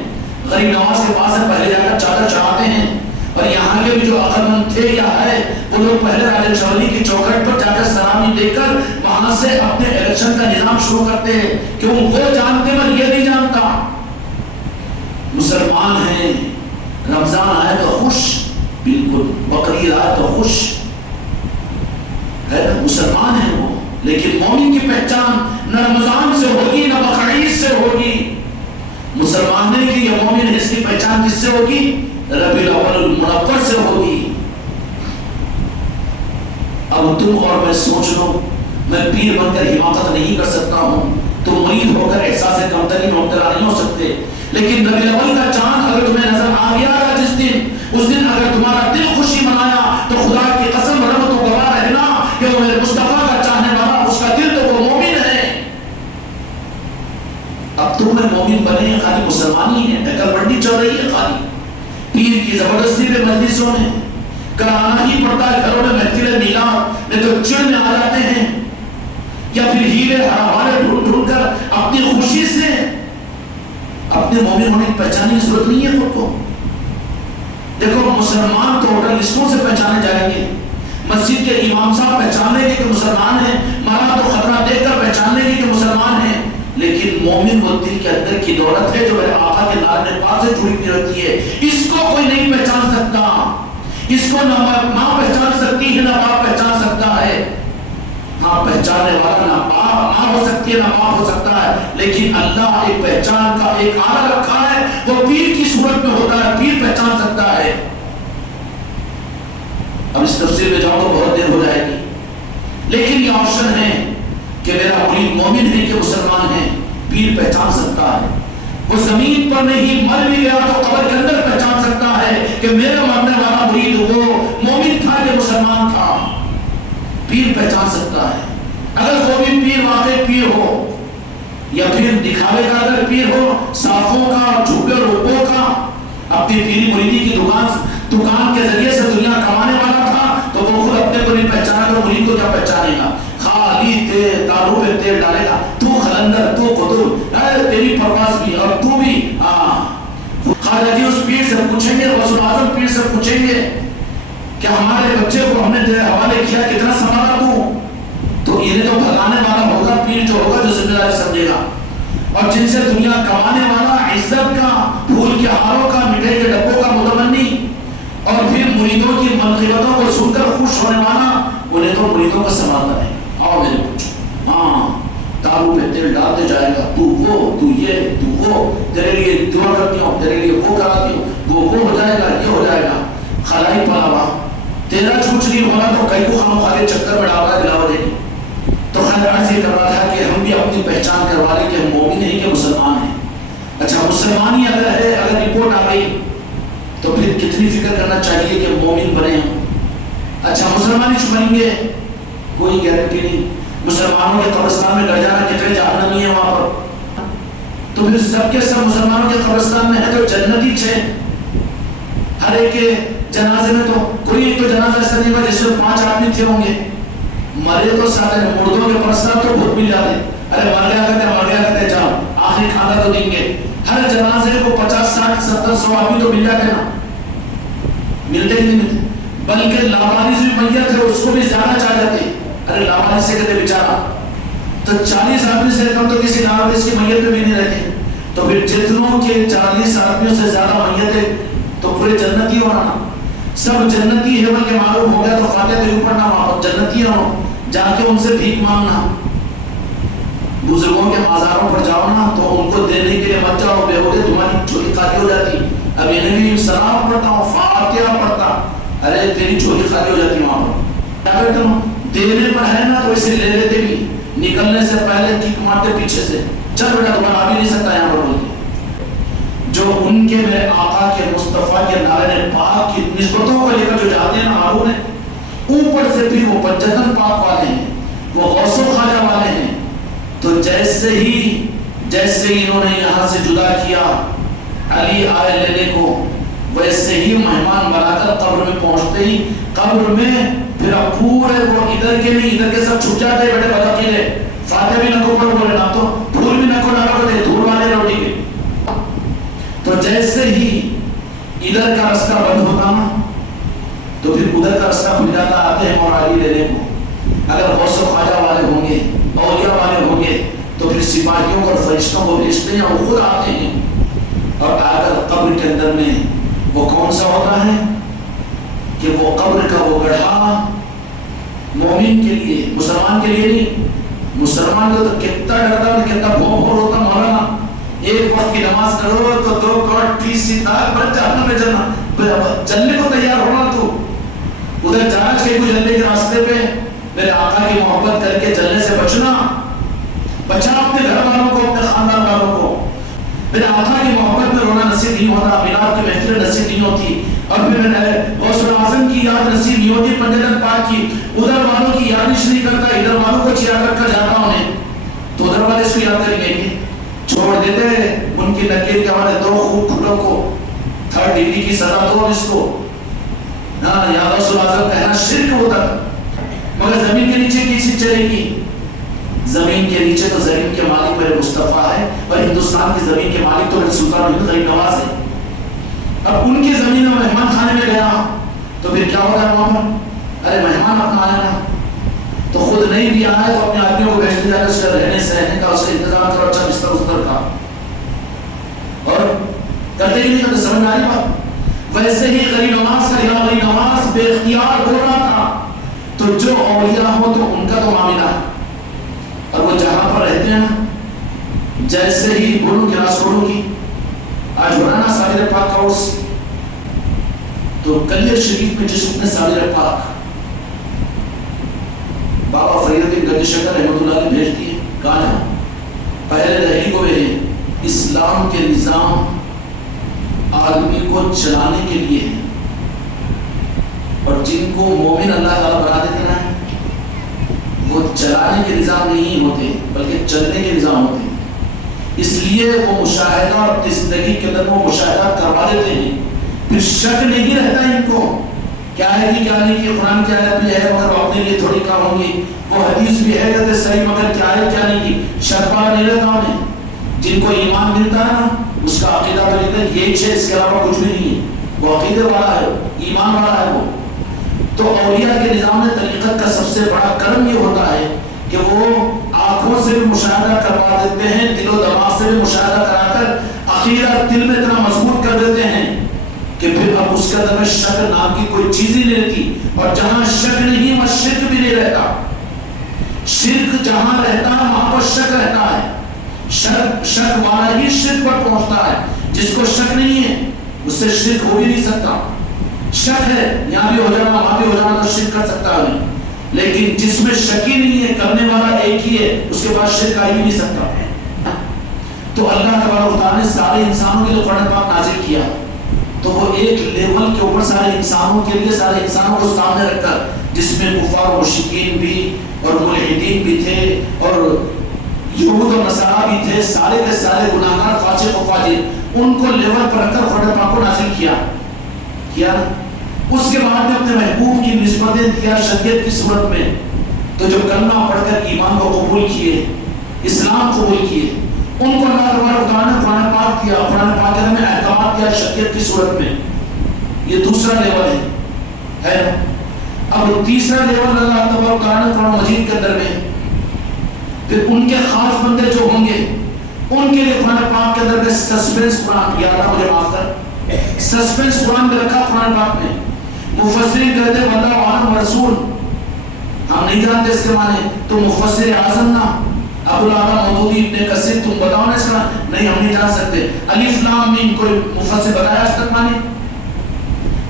غریب نواز کے پاس سے پہلے جا کر چادر چڑھاتے ہیں، اور یہاں کے بھی جو عقل مند تھے یا ہے وہ لوگ پہلے راجہ چولی کی چوکھٹ پر جا کر سلامی دے کر وہاں سے اپنے الیکشن کا نظام شروع کرتے ہیں، کیوں وہ جانتے پر یہ نہیں جانتا۔ مسلمان ہیں، رمضان آئے تو خوش، بالکل بقرعید آئے تو خوش ہے نا، مسلمان ہیں وہ، لیکن مومن کی پہچان نہ رمضان سے ہوگی نہ بقرعید سے ہوگی۔ مسلمان ہے کہ یہ مومن ہے، اس کی پہچان کس سے ہوگی؟ ربیع الاول المنور سے ہوگی۔ اب تم اور میں سوچ لو، میں پیر بن کر حماقت نہیں کر سکتا ہوں، تم مرید ہو کر احساس کمتری میں مبتلا نہیں ہو سکتے، لیکن ربیع الاول کا چاند اگر تمہیں نظر آ گیا تھا جس دن، اس دن اگر تمہارا دل خوشی منایا تو خدا کی قسم رب تو گواہ رہنا کہ وہ میرے مصطفیٰ کا چاہنے والا، اس کا دل تو وہ مومن ہے۔ اب تم میں مومن بنے خالی مسلمانی ہے، ڈکر بندی چل رہی ہے، خالی پیر کی زبردستی پہ مجلسوں میں کرانا ہی پڑتا ہے، گھروں میں محفل میلاد نہیں تو چڑھنے آ جاتے ہیں، یا پھر ہیرے ہرارے ڈھونڈ ڈھونڈ کر اپنی خوشی سے اپنے مومن ہونے کی پہچانے کی ضرورت نہیں ہے خود کو۔ دیکھو مسلمان تو ہوٹل لسٹوں سے پہچانے جائیں گے، مسجد کے امام صاحب پہچانے گے کہ مسلمان ہیں، مارا تو خطرہ دیکھ کر پہچانے گے کہ مسلمان ہیں، لیکن مومن وہ دل کے اندر کی دولت ہے جو میرے آقا کے نام پاک سے جڑی ہوئی رہتی ہے، اس کو کوئی نہیں پہچان سکتا، اس کو نہ ماں پہچان سکتی ہے نہ باپ پہچان سکتا ہے، ہاں پہچاننے والا نہ ماں ہو سکتی ہے نہ باپ ہو سکتا ہے، لیکن اللہ ایک پہچان کا ایک آلہ رکھا ہے، وہ پیر کی صورت میں ہوتا ہے، پیر پہچان سکتا ہے۔ اب اس تفسیر میں جاؤ تو بہت دیر ہو جائے گی، لیکن یہ آپشن ہے کہ میرا مرید مومن ہے کہ مسلمان ہے، پیر پہچان سکتا ہے، وہ زمین پر نہیں مر بھی گیا تو قبر کے اندر پہچان سکتا ہے کہ میرا مرنے والا مرید وہ مومن تھا کہ مسلمان تھا، پیر پہچان سکتا ہے۔ اگر وہ بھی پیر واقعی پیر ہو یا پھر دکھاوے کا اگر پیر ہو، صافوں کا جھوٹے روپوں کا، اپنی پیری مریدی کی دکان کے ذریعے سے دنیا کمانے والا تھا، تو وہ خود اپنے کو نہیں پہچانا تو مرید کو کیا پہچانے گا؟ خالی تیل تالو پہ تیل ڈالے گا، تو خلندر تو قدر، تیری پرواز بھی اور تو بھی۔ خواجہ جی اس پیر سے پوچھیں گے، غوث الاعظم پیر سے پوچھیں گے کہ ہمارے بچے کو ہم نے تیرے حوالے کیا، کتنا سنبھالا تو انہیں تو بھگانے والا ہوگا پیر جو ہوگا، جو ذمہ داری سمجھے گا، اور جن سے دنیا کمانے والا، عزت کا، پھول کے ہاروں کا، مٹھائی کے ڈبوں کا متمنی، اور پھر مریدوں کی منقبتوں کو سن کر خوش ہونے والا، انہیں تو مریدوں کا سنبھالنا ہے۔ آؤ میرے پوچھو، ہاں تالو پہ تیل ڈالتے جائے گا، تو وہ تو یہ تو وہ، تیرے لیے دعا کرتی ہوں، تیرے لیے وہ کراتی ہوں، وہ ہو جائے گا، یہ ہو جائے گا، خلائی پلاوا تیرا چھوچ نہیں ہونا تو کئی کو خام خالی چکر میں ڈال رہا ہے دلاوہ دے۔ تو خیر عرض یہ کر رہا تھا کہ ہم بھی اپنی پہچان کروا لیں کہ ہم مومن نہیں کہ مسلمان ہیں۔ اچھا مسلمانی اگر ہے، اگر رپورٹ آ گئی تو پھر کتنی فکر کرنا چاہیے کہ مومن بنے ہوں۔ اچھا مسلمانی چھپائیں گے، کوئی گارنٹی نہیں، مسلمانوں کے قبرستان میں گڑ جانا کتنے جہنمی ہیں وہاں پر، تو پھر سب کے سب مسلمانوں کے قبرستان میں ہے تو جنتی چھے، ہر ایک کے جنازے میں تو کوئی ایک تو جنازہ ایسا نہیں ہوا جس میں 5 آدمی تھے ہوں گے، مرے تو ساتھ ہیں، مردوں کے پرستان تو بہت مل جاتے، ارے مر گیا کہتے جاؤ آخری کھانا تو دیں گے، ہر جنازے کو 50 60 70 100 آدمی تو مل جاتے نا، ملتے ہی نہیں ملتے، بلکہ لاوارث بھی میت ہے اس کو بھی زیادہ چاہ جاتے، ارے لاوارث سے کہتے بیچارہ، تو 40 آدمی سے کم تو کسی لاوارث کی میت پہ بھی نہیں رہتے، تو پھر جتنوں کے 40 آدمیوں سے زیادہ میتیں تو پورے جنتی ہونا، سب جنتی ہے بلکہ معلوم ہو گیا تو فاتحہ دل پڑھنا، وہاں پر جنتی رہو، جا کے ان سے بھیک مانگنا، بزرگوں کے مزاروں پر جاؤ نا تو ان کو دینے کے لیے مت جاؤ، بے ہوتے تمہاری چوری خالی ہو جاتی، اب انہیں بھی سلام پڑھتا ہوں، فاتحہ پڑھتا، ارے تیری چوری خالی ہو جاتی وہاں پر، کیا کرتے ہو دینے پر ہے نا تو اسے لے لیتے بھی، نکلنے سے پہلے کک مارتے پیچھے سے، چل بیٹا تمہارا آ بھی نہیں سکتا یہاں پر بولتے، جو ان کے میرے آقا کے مصطفیٰ کے نارائن پاک کی نسبتوں کو لے کر جو جاتے ہیں نا ہارون ہے، اوپر سے بھی وہ پنجتن پاک والے ہیں، وہ غوث و خواجہ والے ہیں. تو جیسے ہی انہوں نے یہاں سے جدا کیا علی آئے لینے کو، ویسے ہی مہمان بنا کر قبر میں پہنچتے ہی قبر میں پھر اب پورے وہ ادھر کے نہیں ادھر کے سب چھپ جاتے بیٹے بدعقیدے، فاتح بھی نہ کو پڑھ بولے نا تو پھول بھی نہ کو ڈالو کرتے دھول والے لوٹی کے. تو جیسے ہی ادھر کا رستہ بند ہوتا نا تو پھر ادھر کا رستہ کھل جاتا. آتے ہیں مولا علی لینے کو. اگر غوث و خواجہ والے ہوں گے، اولیاء والے ہوں گے تو پھر سپاہیوں اور فرشتوں کو بھیجتے ہیں، وہ خود آتے ہیں. اور آ کر قبر کے اندر میں وہ کون سا ہوتا ہے کہ وہ قبر کا وہ گڑھا مومن کے لیے، مسلمان کے لیے نہیں. مسلمان تو کتنا ڈرتا ہے، کتنا بھوک ہوتا مولانا. ایک وقت کی نماز کرو تو 2 کروڑ 30 لاکھ بن جہنم میں جلنے کو تیار ہونا. تو ادھر جانچ کے کوئی جلنے کے راستے پہ میرے آقا کی محبت کر کے جلنے سے بچنا، بچا اپنے گھر والوں کو، اپنے خاندان والوں کو. میرے آقا کی محبت میں رونا نصیب نہیں ہوتا، میلاد کی محفلیں نصیب نہیں ہوتی، اور پھر میں غوث اعظم کی یاد نصیب نہیں ہوتی، پنجتن پاک کی. ادھر والوں کی یادش نہیں کرتا، ادھر والوں کو چیا کر کر جاتا انہیں، تو ادھر والے اس کو یاد کریں گے چھوڑ دیتے ان کی نکیر کے ہمارے 2 خوب پھولوں کو 3rd ڈگری کی سزا دو اس کو. یا غوث اعظم کہنا شرک ہوتا. مگر زمین کے نیچے کی چیز چلے گی؟ زمین کے نیچے تو زمین کے مالک میرے مصطفیٰ ہے، اور ہندوستان کی زمین کے مالک تو میرے سلطان محمد غریب نواز ہے. اب ان کی زمین میں مہمان خانے میں گیا تو پھر کیا ہوگا وہاں پر؟ ارے مہمان اپنا آیا نا تو خود نہیں بھی آیا تو اپنے آدمیوں کو بھیج دیا، اس کا رہنے سہنے کا، اس کا انتظام کرو، اچھا بستر استر کا. اور کرتے ہی نہیں کرتے، سمجھ میں آ رہی بات. ویسے ہی غریب نواز کا یا غریب نواز بے اختیار ہو رہا تھا. تو جو اولیاء ہو تو ان کا تو معاملہ ہے، اور وہ جہاں پر رہتے ہیں نا، جیسے ہی بولوں کی راس بولوں کی آج ہو رہا نا سالر پاک کا عرس، تو کلیئر شریف میں جس نے سالر پاک بابا فرید الدین گنج شکر رحمۃ اللہ نے بھیج دیے. کہاں ہے؟ پہلے دہلی کو بھیجے. اسلام کے نظام آدمی کو چلانے کے لیے ہے، اور جن کو مومن اللہ تعالیٰ بنا دیتے نا وہ چلانے کے نظام نہیں ہوتے بلکہ چلنے کے نظام ہوتے ہیں. اس لیے وہ مشاہدہ اور زندگی کے اندر وہ مشاہدہ کروا دیتے ہیں، پھر شک نہیں رہتا ان کو کیا ہے کہ کیا نہیں، کہ قرآن کی آیت بھی ہے مگر وہ اپنے لیے تھوڑی کام ہوں گی، وہ حدیث بھی ہے کہتے صحیح مگر کیا ہے کیا نہیں کی، شک والا نہیں رہتا انہیں. جن کو ایمان ملتا ہے نا اس کا عقیدہ تو کہتے ہیں یہ چیز اس کے علاوہ کچھ بھی نہیں ہے، وہ عقیدے والا ہے، ایمان والا ہے وہ. تو اولیاء کے نظام میں طریقت کا سب سے بڑا کرم یہ ہوتا ہے کہ وہ آنکھوں سے بھی مشاہدہ کروا دیتے ہیں، دل و دماغ سے بھی مشاہدہ کرا کر عقیدہ دل میں اتنا مضبوط کر دیتے ہیں کہ پھر اب اس کے اندر میں شک نام کی کوئی چیز ہی نہیں رہتی. اور جہاں شک نہیں وہاں شرک بھی نہیں رہتا. شرک جہاں رہتا ہے وہاں پر شک رہتا ہے. شک والا ہی شرک پر پہنچتا ہے. جس کو شک نہیں ہے اس سے شرک ہو بھی نہیں سکتا. شک ہے یہاں بھی ہو جانا وہاں بھی ہو جانا تو شرک کر سکتا ہے، لیکن جس میں شک ہی نہیں ہے، کرنے والا ایک ہی ہے، اس کے بعد شرک آ ہی نہیں سکتا. تو اللہ تبارک و تعالیٰ نے سارے انسانوں کے لیے قرآن پاک نازل کیا، تو وہ ایک لیول کے اوپر سارے انسانوں کے لیے سارے انسانوں کو سامنے رکھ کر، جس میں کفار و مشرکین بھی اور ملحدین بھی تھے اور یہود و نصارہ بھی تھے، سارے کے سارے گناہگار فاسق و فاجر، ان کو لیول پر رکھ کر قرآن پاک کو نازل کیا. اس کے بعد میں اپنے محبوب کی نسبتیں دیا شریعت کی صورت میں. تو جو کلمہ پڑھ کر ایمان کو قبول کیے، اسلام قبول کیے، ان کو اللہ تبارک و تعالیٰ نے قرآن پاک دیا، قرآن پاک میں احکامات دیا شریعت کی صورت میں. یہ دوسرا لیول ہے. اب تیسرا لیول اللہ تبارک و تعالیٰ نے قرآن مجید کے اندر میں پھر ان کے خاص بندے جو ہوں گے ان کے لیے قرآن پاک کے اندر میں سسپینس قرآن کیا تھا. مجھے معاف کر، سسپینس قرآن میں رکھا قرآن پاک میں. مفسرین کہتے ہیں واللہ عالم رسول، ہم نہیں جانتے اس کے معنی، تو مفسر اعظم نا ابو العلا مودودی ابن کثیر تم بتاؤ نا اس کا، نہیں ہم نہیں جان سکتے. الف لام میم کوئی مفسر بتایا آج تک معنی؟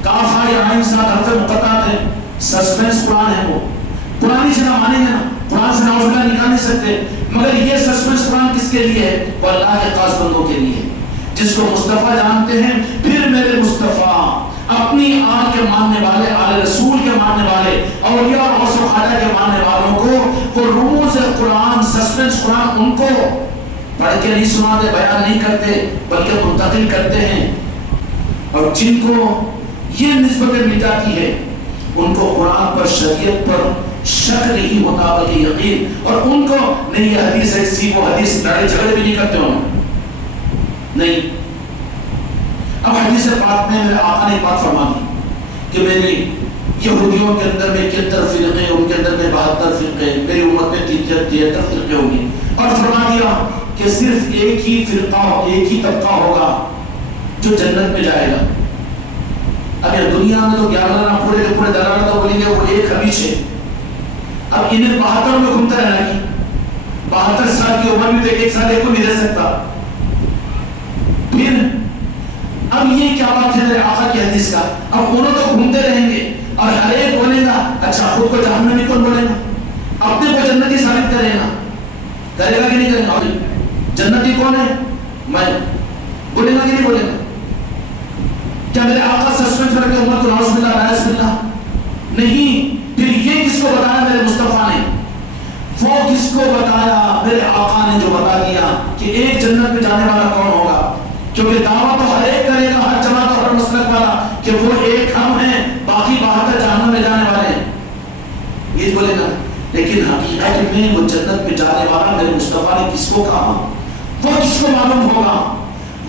کاف ہا یا عین ساتھ حرف مقطعات ہیں. سسپینس قرآن ہے، وہ قرآن ہی سے نہ مانیں گے نا، قرآن سے نعوذ باللہ نکال نہیں سکتے. مگر یہ سسپینس قرآن کس کے لیے ہے؟ وہ اللہ کے خاص بندوں کے لیے. جس کو مصطفیٰ جانتے ہیں، پھر میرے مصطفیٰ اپنی آل کے ماننے والے، آل رسول کے ماننے والے، اولیاء اور غوث و خواجہ کے ماننے والوں کو وہ رموز قرآن، سسپنس قرآن ان کو پڑھ کے نہیں سناتے، بیان نہیں کرتے، بلکہ منتقل کرتے ہیں. اور جن کو یہ نسبتیں مل جاتی ہے ان کو قرآن پر، شریعت پر شک نہیں ہوتا بلکہ یقین. اور ان کو نہیں یہ حدیث ایسی، وہ حدیث، لڑائی جھگڑے بھی نہیں کرتے ہوں نہیں. اب حدیث پاک میں میرے آقا نے بات فرما دی کہ میری یہودیوں کے اندر میں 71 فرقے، ان کے اندر میں 72 فرقے، میری امت میں 73 فرقے ہوں گے. اور فرما دیا کہ صرف ایک ہی فرقہ، ایک ہی طبقہ ہوگا جو جنت میں جائے گا. اب یہ دنیا میں تو 11 پورے کے پورے دلالت تو بولیں گے وہ ایک حدیث ہے. اب انہیں 72 میں گھومتا رہنا کی 72 سال کی عمر میں ایک سال ایک کو نہیں رہ سکتا. پھر اب یہ کیا بات ہے میرے آقا کی حدیث کا؟ اب انہوں تو گھومتے رہیں گے اور ہر ایک بولے گا اچھا خود کو جہنمی کون بولے گا؟ اپنے کو جنتی ثابت کرے گا، کرے گا کہ نہیں کرے گا؟ جنتی کون ہے؟ میں. بولے گا کہ نہیں بولے گا؟ کیا میرے آقا سسپینس کر کے امت کو نعوذ باللہ نعوذ باللہ؟ نہیں. پھر یہ کس کو بتایا میرے مصطفیٰ نے؟ وہ کس کو بتایا؟ میرے آقا نے جو بتا دیا کہ ایک جنت میں جانے والا کون ہوگا. کیونکہ دعویٰ تو ہر ایک کرے گا، ہر جماعت اور ہر مسلک والا، کہ وہ ایک ہم ہیں، باقی 72 جہنم میں جانے والے ہیں، یہ بولے گا. لیکن حقیقت میں وہ جنت میں جانے والا میرے مصطفیٰ نے کس کو کہا؟ وہ کس کو معلوم ہوگا؟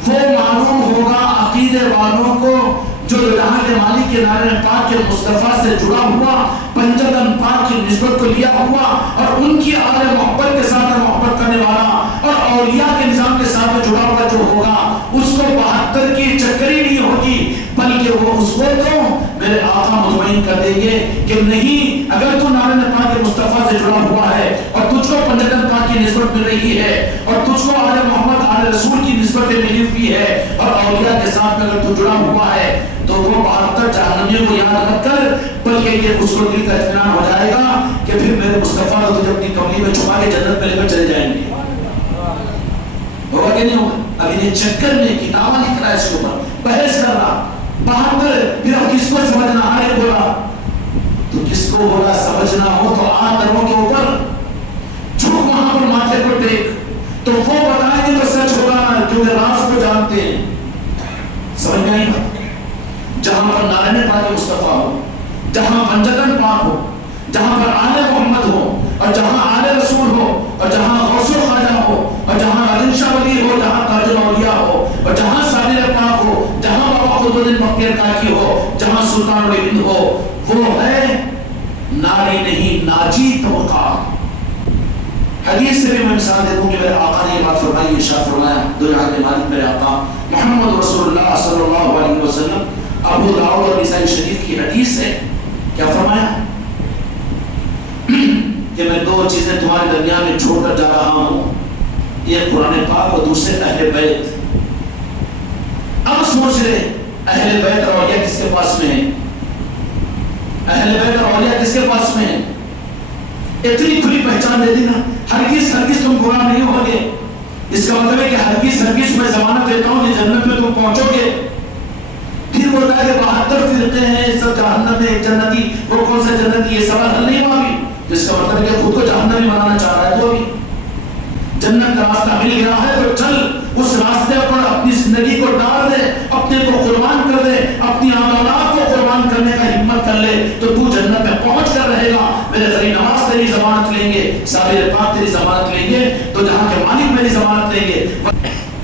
وہ معلوم ہوگا عقیدے والوں کو جو جہاں کے مالک کے نعرے پاک کے مصطفیٰ سے جڑا ہوا، پنجتن پاک کی نسبت کو لیا ہوا اور ان کی آل محبت کے ساتھ محبت کرنے والا اور اولیاء کے نظام کے ساتھ جڑا ہوا جو ہوگا، اس کو 72 کی چکری نہیں ہوگی، بلکہ وہ اس کو تو میرے آقا مطمئن کر دیں گے کہ نہیں، اگر تو نعرے پاک کے مصطفیٰ سے جڑا ہوا ہے اور تجھ کو پنجتن پاک کی نسبت مل رہی ہے اور تجھ کو آل محمد آل رسول کی نسبتیں ملی ہوئی ہے اور اولیاء کے ساتھ میں اگر تو جڑا ہوا ہے، تو وہ 72 جہنمیوں کو یاد مت کر، بلکہ یہ اس کو دل کا اطمینان ہو جائے گا کہ پھر میرے مصطفیٰ نے تجھے اپنی کملی میں چھپا کے جنت میں لے کر چلے جائیں گے. ہوگا کہ نہیں ہوگا؟ اب انہیں چکر میں کتابہ لکھ رہا ہے، اس کے اوپر بحث کر رہا 72. پھر اب کس کو سمجھنا آئے بولا تو کس کو بولا سمجھنا ہو تو آ دروں کے اوپر جھک وہاں پر ماتھے کو ٹیک، تو وہ بتائیں گے تو سچ ہوگا نا، کیونکہ راز کو جانتے ہیں. سمجھ میں آئی بات؟ جہاں پر نعرہ پاک مصطفیٰ ہو، جہاں پنجتن پاک ہو، جہاں پر آل محمد ہو اور جہاں آل رسول ہو اور جہاں غوث و خواجہ ہو اور جہاں راجن شاہ ولی ہو، جہاں تاج الاولیاء ہو اور جہاں صابر پاک ہو، جہاں بابا قطب الدین بختیار کاکی ہو، جہاں سلطان الہند ہو، وہ ہے ناری نہیں ناجی طبقہ. حدیث سے بھی میں مثال دیتا ہوں کہ میرے آقا نے یہ بات فرمائی، ارشاد فرمایا، دو جہاں کے مالک میرے آقا محمد رسول اللہ صلی اللہ علیہ وسلم، ابو داؤد اور نسائی شریف کی حدیث ہے. کیا فرمایا؟ کہ میں 2 چیزیں تمہارے درمیان میں چھوڑ کر جا رہا ہوں، ایک قرآن پاک اور دوسرے اہل بیت. اب سوچ رہے اہل بیت اور اولیاء کس کے پاس میں ہیں؟ اہل بیت اور اولیاء کس کے پاس میں ہیں؟ اتنی کھلی پہچان دے دی نا، ہرگز تم گناہ نہیں ہوگے. اس کا مطلب ہے کہ ہرگز میں ضمانت دیتا ہوں کہ جنت میں تم پہنچو گے. پھر وہ کہا کہ 72 فرقے ہیں، سب جہنم میں، ایک جنتی، وہ کون سا جنتی؟ یہ سوال حل نہیں ہوا ابھی. جس کا مطلب ہے کہ خود کو جہنمی بنانا چاہ رہا ہے تو ابھی جنت کا راستہ مل گیا ہے تو چل اس راستے پر اپنی زندگی کو ڈال دے، اپنے کو قربان کر دے، اپنی اولاد کو قربان کرنے کا ہمت کر لے تو تو جنت میں پہنچ کر رہے گا. میرے ذریعہ نماز تیری ضمانت لیں گے، صابر پاک تیری ضمانت لیں گے، تو جہاں کے مالک میری ضمانت لیں گے.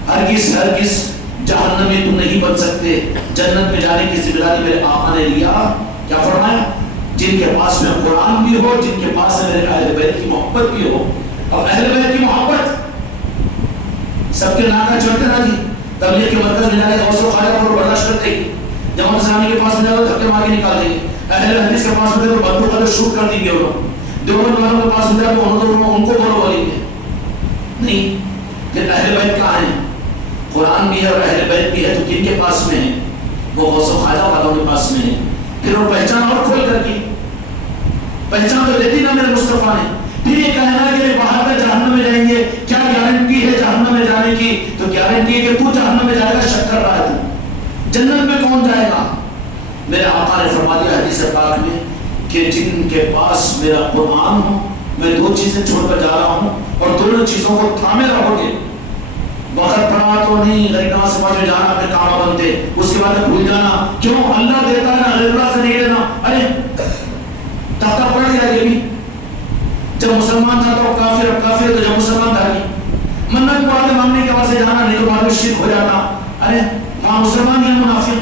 ہرگز جہنمی تم نہیں بن سکتے. جنت میں جانے کی ذمہ داری میرے آقا نے لیا. کیا فرمایا؟ جن کے پاس میں قرآن بھی ہو، جن کے پاس میرے اہل بیت کی محبت بھی ہو. اور اہل بیت کی محبت سب کے ناکہ چڑھتے نا جی. تبلیغ کے مرکز میں جا کے غوث و خواجہ کو برداشت کرتے ہی، جماعت اسلامی کے پاس میں جا تو دھکے مار کے نکال دیں گے. اہل حدیث کے پاس میں تو بندوق لے شوٹ کر دیں گے. وہ لوگ دیوبند والوں کے پاس میں جا تو ان کو بولو بولیں گے نہیں. کہ اہل بیت کہاں ہیں؟ قرآن بھی ہے اور اہل بیت بھی ہے تو کن کے پاس میں ہے؟ وہ غوث و خواجہ والوں کے پاس میں ہے. پھر وہ پہچان اور کھول کر کی پہچان تو دیتی نا میرے مصطفیٰ نے. پھر یہ کہنا کہ 72 جہنم میں جائیں گے، کیا گارنٹی ہے جہنم میں جانے کی؟ تو گارنٹی ہے کہ تو جہنم میں جائے گا، شک کر رہا ہے تو جنت میں کون جائے گا؟ میرے آقا نے فرما دیا حدیث پاک میں کہ جن کے پاس میرا قرآن ہو، میں دو چیزیں چھوڑ کر جا رہا ہوں اور دونوں چیزوں کو تھامے رہو گے. وقت پڑا تو نہیں، غریب نواز سماج میں جانا، اپنے کام بنتے، اس کے بعد بھول جانا. کیوں؟ اللہ دیتا ہے نا، غیر اللہ سے نہیں لینا. ارے تختہ پڑ گیا یہ بھی. جب مسلمان تھا تو کافر، اب کافر تو جب مسلمان تھا نہیں. منت پڑھاتے مانگنے کے بعد سے جانا، نہیں تو بعد میں شرک ہو جاتا. ارے ہاں مسلمان یا منافق؟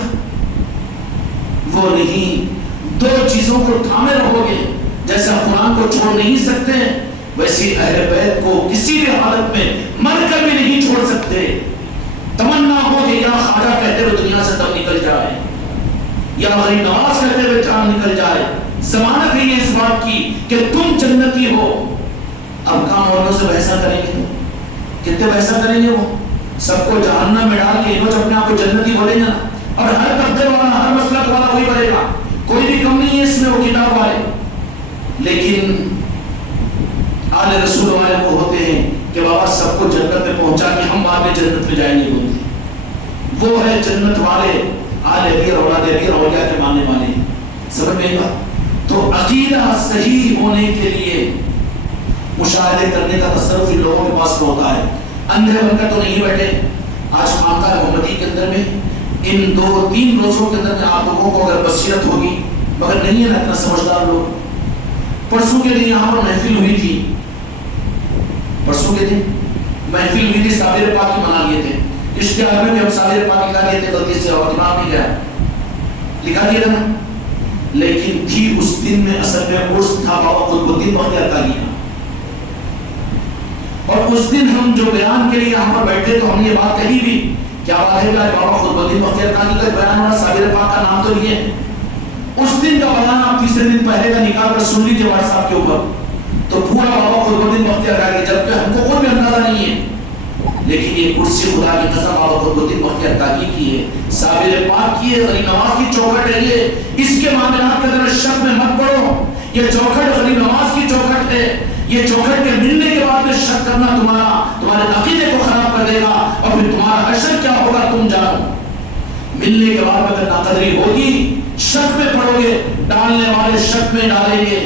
وہ نہیں. دو چیزوں کو تھامے رہو گے. جیسا قرآن کو چھوڑ نہیں سکتے، ویسی اہل بیت کو کسی بھی حالت میں مر کر بھی نہیں چھوڑ سکتے. تمنا ہو کہ یا خواجہ کہتے ہوئے دنیا سے دم نکل جائے، یا غریب نواز کہتے ہوئے جان نکل جائے، ضمانت ہے یہ اس بات کی کہ تم جنتی ہو. اب کام والوں سے بحثہ کریں گے تو کتنے بحثہ کریں گے؟ وہ سب کو جہنم میں ڈال کے انہوں اپنے آپ کو جنتی بولیں گے نا. اور ہر طبقے والا، ہر مسلک والا وہی کرے گا، کوئی بھی کم نہیں ہے اس میں وہ کتاب والے. لیکن آل رسول والے وہ ہوتے ہیں کہ بابا سب کو جنت میں پہنچا کے ہم بعد میں جنت میں جائیں گے بولتے. وہ ہے جنت والے، آل علی اور اولاد علی اور اولیاء کے ماننے والے. سمجھ میں آئی بات؟ تو عقیدہ صحیح ہونے کے لیے مشاہدے کرنے کا تصرف ان لوگوں کے پاس ہوتا ہے. اندھے بن کر تو نہیں بیٹھے. آج خانقاہ محمدی کے اندر میں ان 2-3 روزوں کے اندر میں آپ لوگوں کو اگر بصیرت ہوگی، مگر نہیں ہے نا اتنا سمجھدار لوگ. پرسوں کے دن یہاں پر محفل ہوئی تھی، پرسوں کے دن محفل ہوئی تھی، صابر پاک کی منا لیے تھے. اشتہار میں بھی ہم صابر پاک لکھا دیے تھے، غلطی سے اور دماغ نہیں گیا، لکھا دیا تھا نا. لیکن تھی اس دن میں اصل میں عرس تھا بابا قطب الدین بختیار کاکی کا. اور اس دن ہم جو بیان کے لیے یہاں پر بیٹھے تو ہم نے یہ بات کہی بھی، کیا بات ہے بابا قطب الدین بختیار کاکی کا بیان ہونا، صابر پاک کا نام تو لیے. اس دن کا بیان آپ تیسرے دن پہلے کا نکال کر سن لیجیے واٹس ایپ کے اوپر، تو پورا بابا قطب الدین بختیار کاکی، جبکہ ہم کو خود بھی اندازہ نہیں ہے، لیکن یہ کرسی خدا کی قسم بابا قطب الدین بختیار کاکی کی ہے، صابر پاک کی ہے، غریب نواز کی چوکھٹ ہے. یہ اس کے معاملات کے اندر شک میں مت پڑو. یہ چوکھٹ غریب نواز کی چوکھٹ ہے. یہ چوکھٹ کے ملنے کے بعد میں شک کرنا تمہارے عقیدے کو خراب کر دے گا، اور پھر تمہارا حشر کیا ہوگا تم جانو. ملنے کے بعد اگر ناقدری ہوگی، شک میں پڑو گے، ڈالنے والے شک میں ڈالیں گے.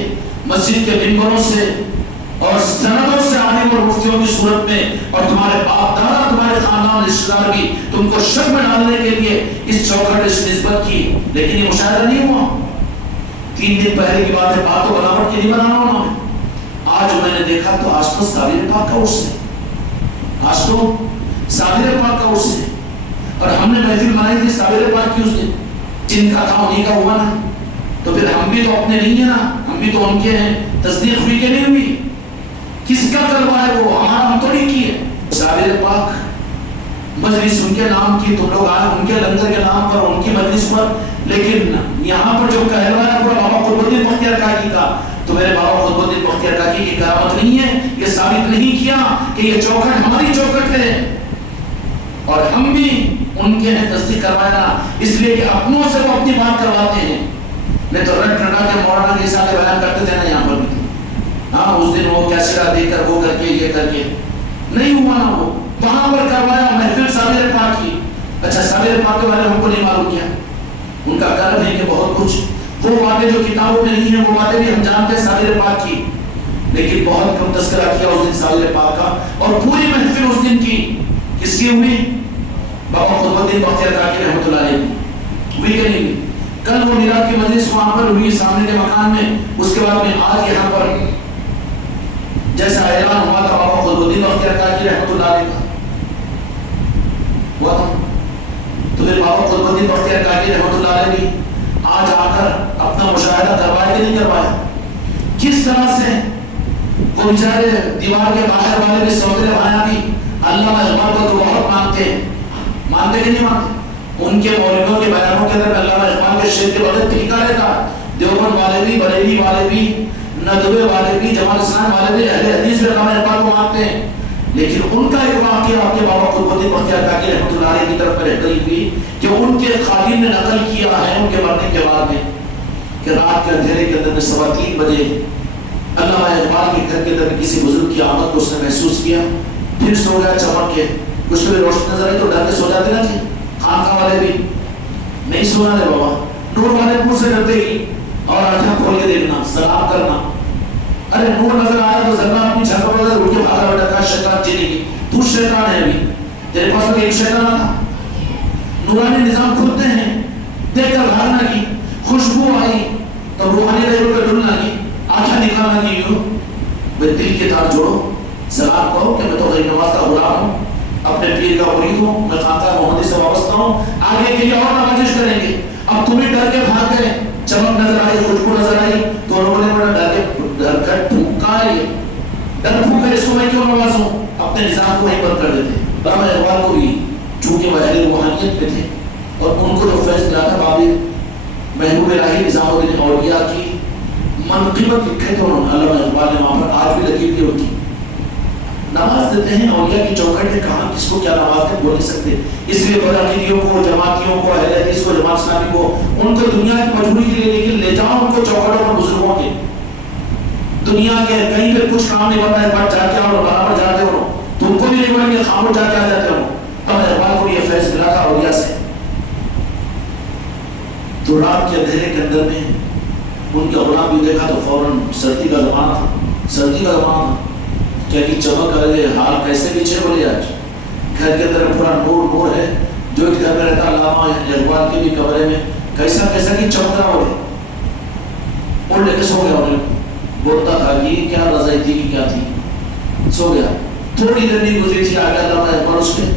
مسجد کے ممبروں سے اور سندوں سے عالم اور مفتیوں کی صورت میں، اور تمہارے باپ دادا، تمہارے خاندان رشتہ دار بھی تم کو شک میں ڈالنے کے لیے اس چوکھٹ، اس نسبت کی. لیکن یہ مشاہدہ نہیں ہوا. 3 دن پہلے کی بات ہے، بات تو بناوٹ کی نہیں بنانا انہوں نے. آج میں نے دیکھا تو آج تو صابر پاک کا عرس ہے، آج تو صابر پاک کا عرس ہے. اور ہم نے محفل منائی تھی صابر پاک کی اس دن، جن کا تھا انہیں کا ہوا نا. تو پھر ہم بھی تو اپنے نہیں ہیں نا، ہم بھی تو ان کے ہیں. تصدیق ہوئی کہ نہیں ہوئی؟ کس کا کروا ہے وہ؟ ہمارا ہم تھوڑی کی ہے. صابر پاک مجلس ان کے نام کی، تم لوگ آئے ان کے لنگر کے نام پر، ان کی مجلس پر. لیکن یہاں پر جو کہلوا ہے وہ بابا قطب الدین بختیار کاکی کا. تو میرے بابا قطب الدین بختیار کاکی کی کرامت نہیں ہے، یہ ثابت نہیں کیا کہ یہ چوکھٹ ہماری چوکھٹ ہے اور ہم بھی ان کے ہیں. تصدیق کروانا اس لیے کہ اپنوں سے وہ اپنی بات کرواتے ہیں. نہیں تو رٹ رٹا کے مولانا کے حساب سے بیان کرتے تھے نا یہاں پر بھی. ہاں اس دن وہ کیسٹا دے کر وہ کر کے یہ کر کے نہیں ہوا نا. وہ وہاں پر کروایا محفل صابر پاک کی. اچھا صابر پاک کے بارے میں ہم کو نہیں معلوم کیا، ان کا کرم ہے کہ بہت کچھ وہ باتیں جو کتابوں میں نہیں ہیں وہ باتیں بھی ہم جانتے ہیں صابر پاک کی. لیکن بہت کم تذکرہ کیا اس دن صابر پاک کا. اور پوری محفل اس دن کی کس کی ہوئی؟ بابا قطب الدین بختیار کاکی رحمۃ اللہ علیہ ہوئی کہ نہیں ہوئی؟ کل وہ میلاد کی مجلس وہاں پر ہوئی سامنے کے مکان میں. اس کے بعد میں آج یہاں پر جیسا اعلان ہوا تھا بابا قطب الدین بختیار کاکی رحمۃ اللہ علیہ کا ہوا تھا، تو پھر بابا قطب الدین بختیار کاکی رحمۃ اللہ علیہ بھی آج آ کر اپنا مشاہدہ کروایا کہ نہیں کروایا؟ کس طرح سے وہ بیچارے دیوار کے باہر والے بھی سوترے بھائیاں بھی علامہ اقبال کو تو بہت مانتے کہ نہیں مانتے؟ ان کے مولویوں کے بیانوں کے اندر علامہ اقبال کے شعر کے بغیر طریقہ رہتا. دیوبند والے بھی، بریلی والے بھی، ندوے والے بھی، جماعت اسلام والے بھی اہل حدیث بھی علامہ اقبال کو مانتے ہیں. لیکن ان کا ایک واقعہ آپ کے بابا قطب الدین بختیار کاکی رحمۃ اللہ علیہ کی طرف میں رہتی ہوئی کہ ان کے خادم نے نقل کیا ہے ان کے مرنے کے بعد میں کہ رات کے اندھیرے کے اندر میں 3:15 بجے علامہ اقبال کے گھر کے اندر کسی بزرگ کی آمد کو اس نے محسوس کیا. پھر سو گیا چمک کے. کچھ بھی روشنی نظر آئی تو ڈر کے سو جاتے نا جی، خانقاہ والے بھی نہیں سونا رہے بابا، نور والے منہ سے ڈرتے ہی اور آنکھیں کھول کے دیکھنا، سلام کرنا. ارے نور نظر آیا تو ذرا اپنی چھت پر اٹھ کے بھاگا بیٹھا تھا، شیطان چینی کی تو شیطان ہے ابھی، تیرے پاس تو ایک شیطان تھا. نورانی نظام کھلتے ہیں، دیکھ کر بھاگنا کی، خوشبو آئی تو روحانی رہے پر ڈھلنا کی، آنکھیں نکالنا کی. یوں بھئی دل کے تار جوڑو، سلام کہو کہ میں تو غریب نواز کا غلام ہوں، اپنے پیر کا مرید ہوں، میں خانقاہ محمدی سے وابستہ ہوں، آگے کے لیے اور نوازش کریں گے. اب تمہیں ڈر کے بھاگ گئے، چمک نظر آئی، خوشبو نظر آئی تو انہوں نے بڑا ڈر کر پھونکا ہے، ڈر پھونکا اس کو میں کیوں نوازوں، اپنے نظام کو وہیں بند کر دیتے. علامہ اقبال کو بھی چونکہ وحدت روحانیت میں تھے اور ان کو جو فیض ملا تھا باب محبوب الہی نظام الدین اولیاء کی منقبت لکھے تھے انہوں نے، علامہ اقبال نے وہاں پر آج بھی لکیر کی ہوتی. نماز دیتے ہیں اولیاء کی چوکھٹ میں، کہاں کس کو کیا نماز دے بول نہیں سکتے. اس لیے برعقیدیوں کو، جماعتیوں کو، اہل حدیث کو، جماعت اسلامی کو، ان کو دنیا کی مجبوری کے لیے لیکن لے جاؤ ان کو چوکھٹوں پر بزرگوں کے. دنیا کے کہیں پہ کچھ کام نہیں بنتا ہے، بٹ جا کے اور برابر جاتے ہو تو ان کو بھی نہیں بولیں گے، خاموش جا کے آ جاتے ہو. اب اقبال کو یہ فیض ملا تھا اولیاء سے. تو رات کے اندھیرے کے اندر میں ان کے غلام بھی دیکھا تو فوراً سردی کا زمانہ تھا، سردی کا زمانہ تھا، کیا کی چمک کر گئے، حال کیسے پیچھے بولے. آج گھر کے اندر پورا نور نور ہے، جو ایک گھر میں رہتا علامہ اقبال کے بھی کمرے میں کیسا کیسا کی چمک رہا ہو، اور لے کے سو گیا. انہیں بولتا تھا کہ کیا رضائی تھی کہ کیا تھی، سو گیا. تھوڑی دیر نہیں گزری تھی، آگے علامہ اقبال اس کے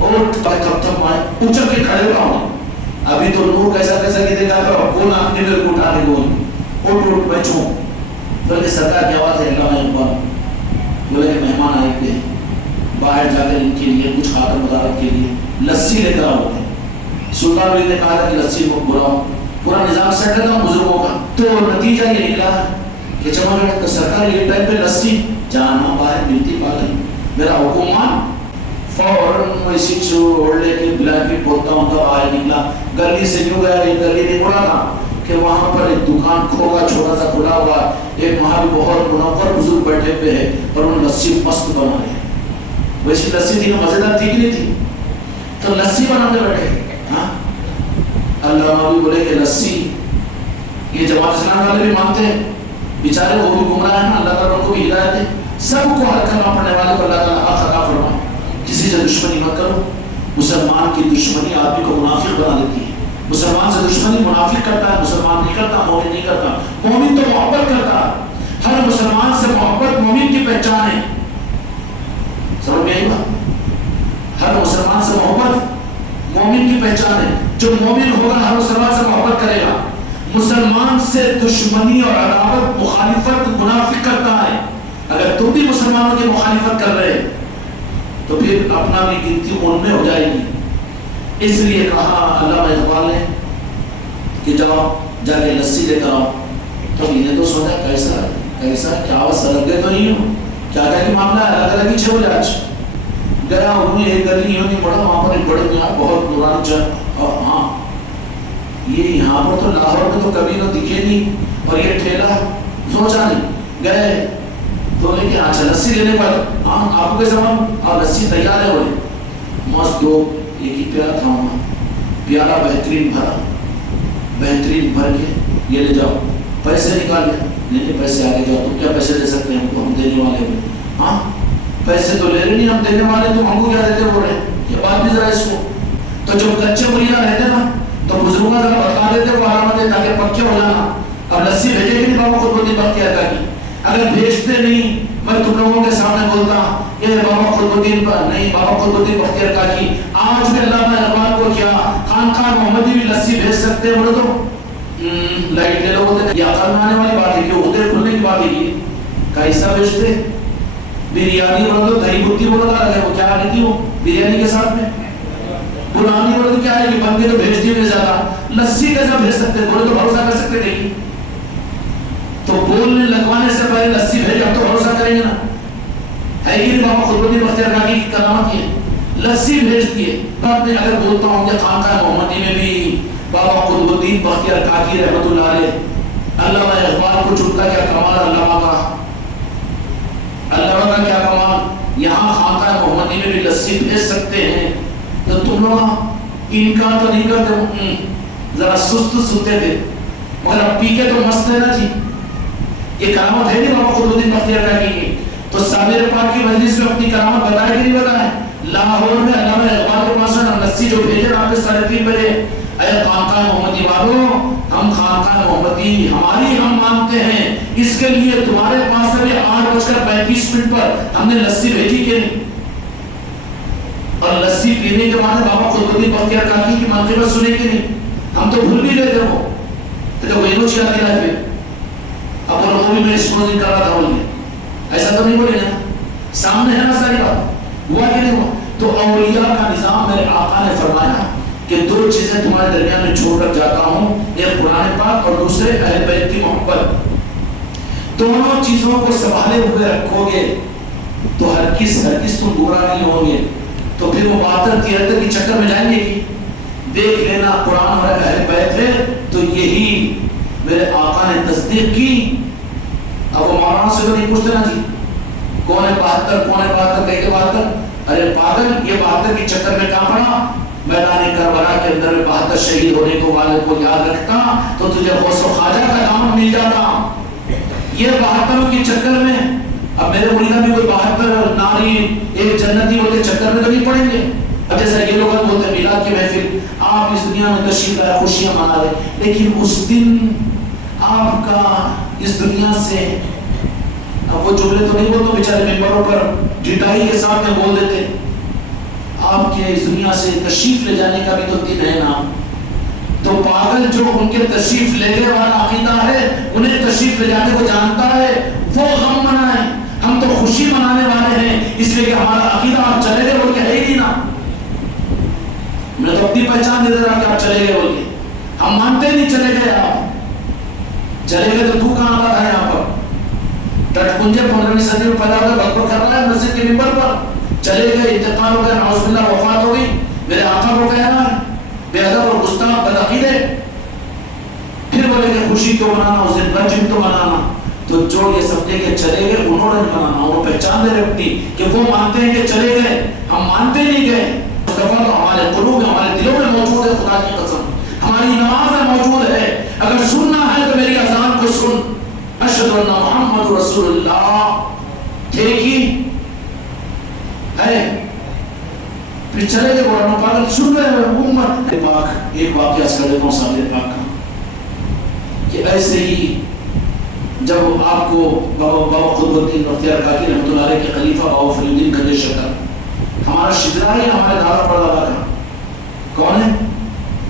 اور کب تک مائے اچھل کے کھڑے ہوا ہوں. ابھی تو نور کیسا کیسا کی دیکھا تھا، کون آپ نے میرے کو اٹھانے کو اٹھ بیچوں. بلکہ سرکار کی آواز ہے علامہ اقبال بولے کہ مہمان آئے تھے باہر جا کر ان کے لیے کچھ خاطر مدارت کے لیے لسی لے کر آؤ. سلطان علی نے کہا کہ لسی کو بلاؤ، پورا نظام سیٹ تھا بزرگوں کا. تو نتیجہ یہ نکلا کہ چمک سرکار یہ ٹائم پہ لسی جانا باہر ملتی پاگل، میرا حکم مان. فوراً اسی چھوڑ لے کے بلینکٹ بولتا ہوں کا باہر نکلا. گلی سے یوں گیا، ایک گلی نہیں پڑا تھا کہ وہاں پر ایک دکان کھوگا چھوٹا سا کھلا ہوا، ایک وہاں بھی بہت منور بزرگ بیٹھے ہوئے ہیں اور ان لسی مست بنا رہے ہیں. ویسی لسی تھی مزیدار تھی کہ نہیں تھی، تو لسی بناتے بیٹھے. ہاں اللہ نبی بولے کہ لسی، یہ جماعت اسلام والے بھی مانتے ہیں بیچارے، وہ بھی گمراہ ہیں نا، اللہ تعالیٰ ان کو بھی ہدایت ہے. سب کو ہر کلمہ پڑھنے والے کو اللہ تعالیٰ حق عطا فرمائے. کسی سے دشمنی مت کرو. مسلمان کی دشمنی آدمی کو منافق بنا دیتی ہے. مسلمان سے دشمنی منافق کرتا ہے، مسلمان نہیں کرتا، مومن نہیں کرتا. مومن تو محبت کرتا ہے، ہر مسلمان سے محبت مومن کی پہچان ہے. سمجھ میں آئی بات؟ ہر مسلمان سے محبت مومن کی پہچان ہے. جو مومن ہوگا ہر مسلمان سے محبت کرے گا. مسلمان سے دشمنی اور عداوت، مخالفت منافق کرتا ہے. اگر تم بھی مسلمانوں کی مخالفت کر رہے تو پھر اپنا بھی گنتی ان میں ہو جائے گی. اس لیے کہا علامہ اقبال نے کہ جاؤ جا کے لسی لے کر آؤ. تو انہیں تو سوچا کیسا کیسا کیا آواز سرک گئے تو نہیں ہو، کیا کہا کہ معاملہ ہے، الگ الگ ہی 6 بجے. آج گیا انہوں نے ایک گلی یوں نہیں پڑا، وہاں پر ایک بڑے میاں بہت نورانی چل، اور ہاں یہ یہاں پر تو لاہور میں تو کبھی نہ دکھے نہیں، اور یہ ٹھیلا سوچا نہیں. گئے تو لے کے اچھا لسی لینے پر، ہاں آپ کو کیسا معلوم، اور لسی تیار ہے. بولے مست دو، ایک ہی پیالہ تھا وہاں، پیالہ بہترین بھرا، بہترین بھر کے یہ لے جاؤ. پیسے نکال لیا، نہیں پیسے آگے جاؤ، تم کیا پیسے دے سکتے ہیں ہم کو، ہم دینے والے ہیں. ہاں پیسے تو لے رہے نہیں، ہم دینے والے، تو ہم کو کیا دیتے بول رہے ہیں. یہ بات بھی ذرا اس کو، تو جب کچے مریداں رہتے نا تو بزرگوں کا ذرا بتا دیتے وہ علامت ہے تاکہ پکے ہو جانا. اب لسی بھیجے گی نہیں بابا خودبدی بختیار کا کی، اگر بھیجتے نہیں میں تم لوگوں کے سامنے بولتا یہ بابا خودبدین نہیں، بابا خودبدین بختیار کا کی. آج بھی علامہ اقبال کو کیا خانقاہ محمدی بھی لسی بھیج سکتے ہیں. بولے تو لائٹ لے لو ہوتے، یہ عقل میں آنے والی بات ہے کہ عہدے کھلنے کی بات ہے. کیسا بھیجتے بریانی بولو تو دہی بتی بولو تو الگ ہے، وہ کیا آ رہی تھی وہ بریانی کے ساتھ میں بلانی بولو تو کیا ہے کہ بندے تو بھیج دیے زیادہ، لسی کیسا بھیج سکتے، بولے تو بھروسہ کر سکتے نہیں. تو بولنے لگوانے سے پہلے لسی بھیج، اب تو بھروسہ کریں گے نا، ہے کہ نہیں. بابا خودبدین بختیار کاکی کی کرامت کی لسی بھیج دیے. میں اگر بولتا ہوں کہ خانقاہ محمدی میں بھی بابا قطب بختیار کاکی رحمۃ اللہ علیہ، علامہ اقبال کو چنتا کیا کمال، علامہ کا کیا کمال. یہاں خانقاہ محمدی میں بھی لسی لسی بھیج سکتے ہیں تو تم لوگ انکار تو نہیں کرتے، ذرا سست سوتے تھے مگر اب پی کے تو مست ہے نا جی. یہ کرامت ہے نہیں بابا قطب الدین بختیار کاکی کی. تو صابر پاک کی مجلس میں اپنی کرامت بتائے کہ نہیں بتائے؟ لاہور میں علامہ اقبال کے پاس لسی جو بھیجے رات 3:30 بجے، اے خانقاہ محمدی والوں، ہم خانقاہ محمدی ہماری ہم مانتے ہیں، اس کے لیے تمہارے پاس ابھی 8:35 پر ہم نے لسی بھیجی کہ نہیں؟ اور لسی پینے کے بعد بابا قطب الدین بختیار کاکی کی منقبت سنے کہ نہیں؟ ہم تو بھول بھی گئے تھے وہ. تو وہ انہوں چلا کے لائے. اب وہ لوگوں بھی میں اسپونسنگ کر رہا تھا بولے ایسا تو نہیں بولے نا، سامنے ہے نا ساری بات. ہوا کہ نہیں ہوا؟ تو اولیاء کا نظام میرے آقا نے فرمایا کہ 2 چیزیں تمہارے درمیان میں چھوڑ کر جاتا ہوں، ایک قرآن پاک اور دوسرے اہل بیت کی محبت. دونوں چیزوں کو سنبھالے ہوئے رکھو گے تو ہرگز تم گمراہ نہیں ہوں گے. تو پھر وہ 72-73 کے چکر میں جائیں گے کہ دیکھ لینا قرآن اور اہل بیت ہے. تو یہی میرے آقا نے تصدیق کی. اب وہ مولانا سے تو نہیں پوچھتے نا جی کون ہے 72 کون ہے 72 کہتے 72. ارے پاگل، یہ 72 کے چکر میں کہاں پڑا؟ میدان کربلا کے اندر 72 شہید ہونے کو والے کو یاد رکھتا تو تجھے غوث و خواجہ کا دامن مل جاتا. یہ 72 کے چکر میں اب میرے مریدہ بھی کوئی 72 ناری ایک جنتی ہوتے چکر میں تو نہیں پڑیں گے. اب جیسا یہ لوگ بولتے ہیں میلاد کی محفل، آپ اس دنیا میں تشریف لائے خوشیاں منا رہے، لیکن اس دن آپ کا اس دنیا سے، اب وہ جملے تو نہیں بولتے بیچارے ممبروں پر ڈٹائی کے ساتھ میں بول دیتے، آپ کے اس دنیا سے تشریف لے جانے کا بھی تو دن ہے نا. تو پاگل جو ان کے تشریف لے گئے والا عقیدہ ہے، انہیں تشریف لے جانے کو جانتا ہے، وہ غم منائیں. ہم تو خوشی منانے والے ہیں، اس لیے کہ ہمارا عقیدہ آپ چلے گئے بول کے ہے ہی نہیں نا. میں تو اپنی پہچان دے رہا کہ آپ چلے گئے بول کے، ہم مانتے نہیں چلے گئے. آپ چلے گئے تو کہاں آتا تھا یہاں پر؟ ٹٹ پنجے 15ویں صدی میں پیدا ہو کر بکبک کر رہا ہے مسجد کے ممبر پر. چلے گئے، انتقال ہو گیا، نعوذ باللہ وفات ہو گئی. میرے آقا کو کہنا ہے بے ادب اور گستاخ بدعقیدے، پھر بولے کہ خوشی کیوں منانا، اس دن رجب تو منانا. تو جو یہ سمجھے کہ چلے گئے انہوں نے منانا، انہوں پہچان دے رہے اپنی کہ وہ مانتے ہیں کہ چلے گئے، ہم مانتے نہیں گئے. مصطفیٰ تو ہمارے قلوب میں ہمارے دلوں میں موجود ہے. خدا کی قسم ہماری نماز میں موجود ہے. اگر سننا ہے تو میری اذان کو سن، اشہد ان محمد رسول اللہ ٹھیک ہی ہے. پھر چلے گئے قرآن پاک سن رہے ہیں امت پاک. ایک واقعہ کر دیتا ہوں صابر پاک کا کہ ایسے ہی جب آپ کو بابا قطب الدین بختیار کاکی رحمۃ اللہ علیہ کے خلیفہ بابا فری الدین گنج شکر، ہمارا شجرا ہے ہمارے دادا پردادا کا کون ہے؟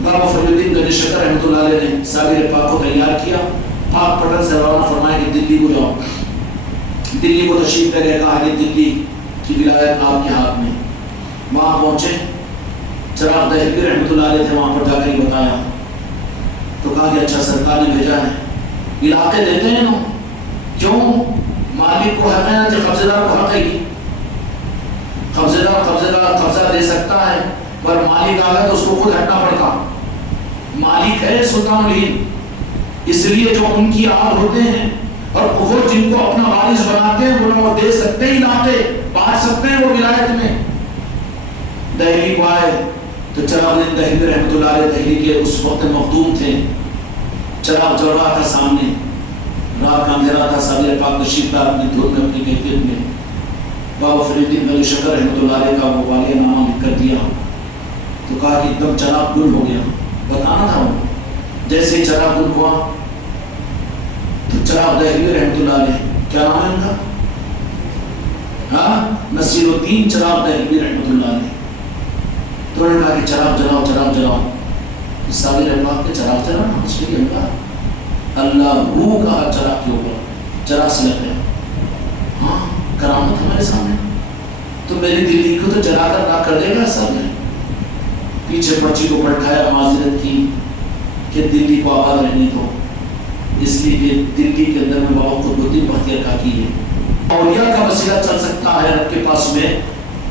بابا فری الدین گنج شکر رحمۃ اللہ علیہ نے صابر پاک کو تیار کیا. پاک پٹن سے روانہ فرمایا کہ دلی کو جاؤ. دلی کو تشریف لے گئے، کہا کہ دلی کی ولایت آپ کے ہاتھ میں. وہاں پہنچے، چراغ دہلوی رحمۃ اللہ علیہ تھے، وہاں پر جا کر ہی بتایا تو کہا کہ اچھا سرکار نے بھیجا ہے، علاقے دیتے ہیں نا. کیوں؟ مالک کو حق ہے نا، قبضے دار کو حق ہے ہی. قبضے دار قبضہ دے سکتا ہے، پر مالک آ گیا تو اس کو خود ہٹنا پڑتا. مالک ہے سلطان الہند، اس لیے جو ان کی آل ہوتے ہیں اور وہ جن کو اپنا وارث بناتے ہیں وہ دے سکتے ہیں علاقے، بانٹ سکتے ہیں وہ ولایت میں. دہلی کو آئے تو چراغ الدین دہلوی رحمۃ اللہ علیہ دہلی کے اس وقت مخدوم تھے. چراغ جل رہا تھا سامنے، رات کا اندھیرا تھا. صابر پاک تشریف لائے اپنی دھن میں اپنی کیفیت میں. بابا فری الدین گنج شکر رحمۃ اللہ علیہ کا وہ والیہ نامہ لکھ کر دیا تو کہا کہ ایک دم چراغ گل ہو گیا. بتانا تھا وہ جیسے ہی چراغ گل ہوا تو چراغ دہلوی رحمۃ اللہ علیہ، کیا نام ہے ان کا؟ ہاں، نصیر الدین چراغ دہلوی رحمۃ اللہ علیہ. تو انہوں نے کہا کہ چراغ جلاؤ چراغ جلاؤ. صابر پاک کے چراغ جلانا اس کے لیے اللہ ہو کہا چراغ کے اوپر، چراغ سے لگ گیا. ہاں کرامت ہمارے سامنے. تو میری دلی کو تو جلا کر نہ کر دے گا. سب نے پیچھے پرچی کو پلٹایا، معذرت کی کہ دلی کو آباد رہنے دو، اس لیے کہ دلی کے اندر میں بابا قطب الدین بختیار کاکی ہے. اولیاء کا وسیلہ چل سکتا ہے رب کے پاس میں،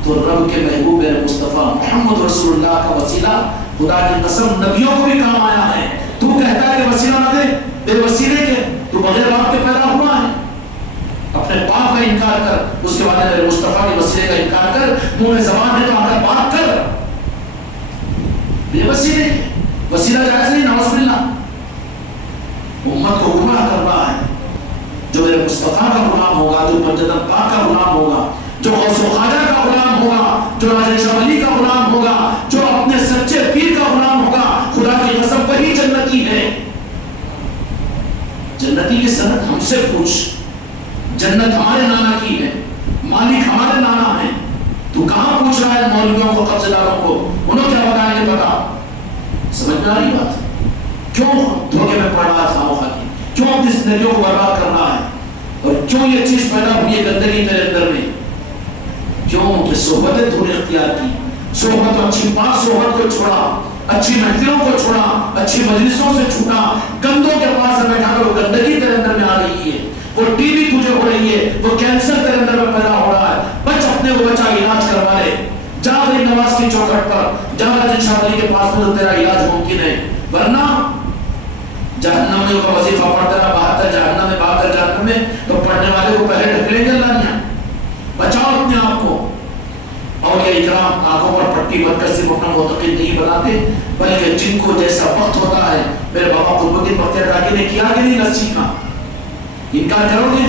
تو رب کے محبوب میرے مصطفیٰ محمد رسول اللہ کا وسیلہ خدا کی قسم نبیوں کو بھی کام آیا ہے. تو کہتا ہے کہ وسیلہ نہ دے، بے وسیلے کے تو بغیر باپ کے پیدا ہوا ہے. اپنے باپ کا انکار کر، اس کے بعد میرے مصطفیٰ کے وسیلے کا انکار کر، منہ میں زبان ہے تو آ کر بات کر. یہ وسیلے وسیلہ جائز نہیں، نعوذ باللہ. امت کو گمراہ کر رہا ہے. جو میرے مصطفیٰ کا غلام ہوگا، جو مسجد پاک کا غلام ہوگا، جو غوث و خواجہ کا غلام ہوگا، جو راجہ شاہ ولی کا غلام ہوگا، جو اپنے سچے پیر کا غلام ہوگا، خدا کی قسم وہی جنتی ہے. جنتی کی سند ہم سے پوچھ. جنت ہمارے نانا کی ہے، مالک ہمارے نانا ہے. تو کہاں پوچھ رہا ہے مولویوں کو، قبضے داروں کو؟ انہوں کیا بتائیں گے؟ بتا. سمجھ میں آ رہی بات؟ کیوں دھوکے میں پڑ رہا ہے خامخواہ کی؟ کیوں اپنی زندگیوں کو برباد کر رہا ہے؟ اور کیوں یہ چیز پیدا ہوئی ہے گندگی تیرے اندر میں؟ کیوں کہ صحبتیں تو نے اختیار کی. صحبت و اچھی پاک صحبت کو چھوڑا، اچھی محفلوں کو چھوڑا، اچھی مجلسوں سے چھوٹا، گندوں کے پاس سے بیٹھا کر وہ گندگی تیرے اندر میں آ رہی ہے، وہ ٹی بی تجھے ہو رہی ہے، وہ کینسر تیرے اندر میں پیدا ہو رہا ہے. بچ اپنے کو بچا، علاج کروا لے. جا غریب نواز کی چوکھٹ پر، جا راجہ شاہ ولی کے پاس میں تو تیرا علاج ممکن ہے. ورنہ جہنم میں کا وظیفہ پڑھتا رہا، 72 جہنم میں 72 جہنم میں، تو پڑھنے والے کو پہلے ڈھکلیں گے اللہ میاں. بچاؤ اپنے آپ کو. اولیاء اکرام آنکھوں پر پٹی بند کر صرف اپنا معتقد نہیں بناتے، بلکہ جن کو جیسا وقت ہوتا ہے، میرے بابا قطب الدین بختیار کاکی نے کیا کہ نہیں لسی کا انکار کرو گے؟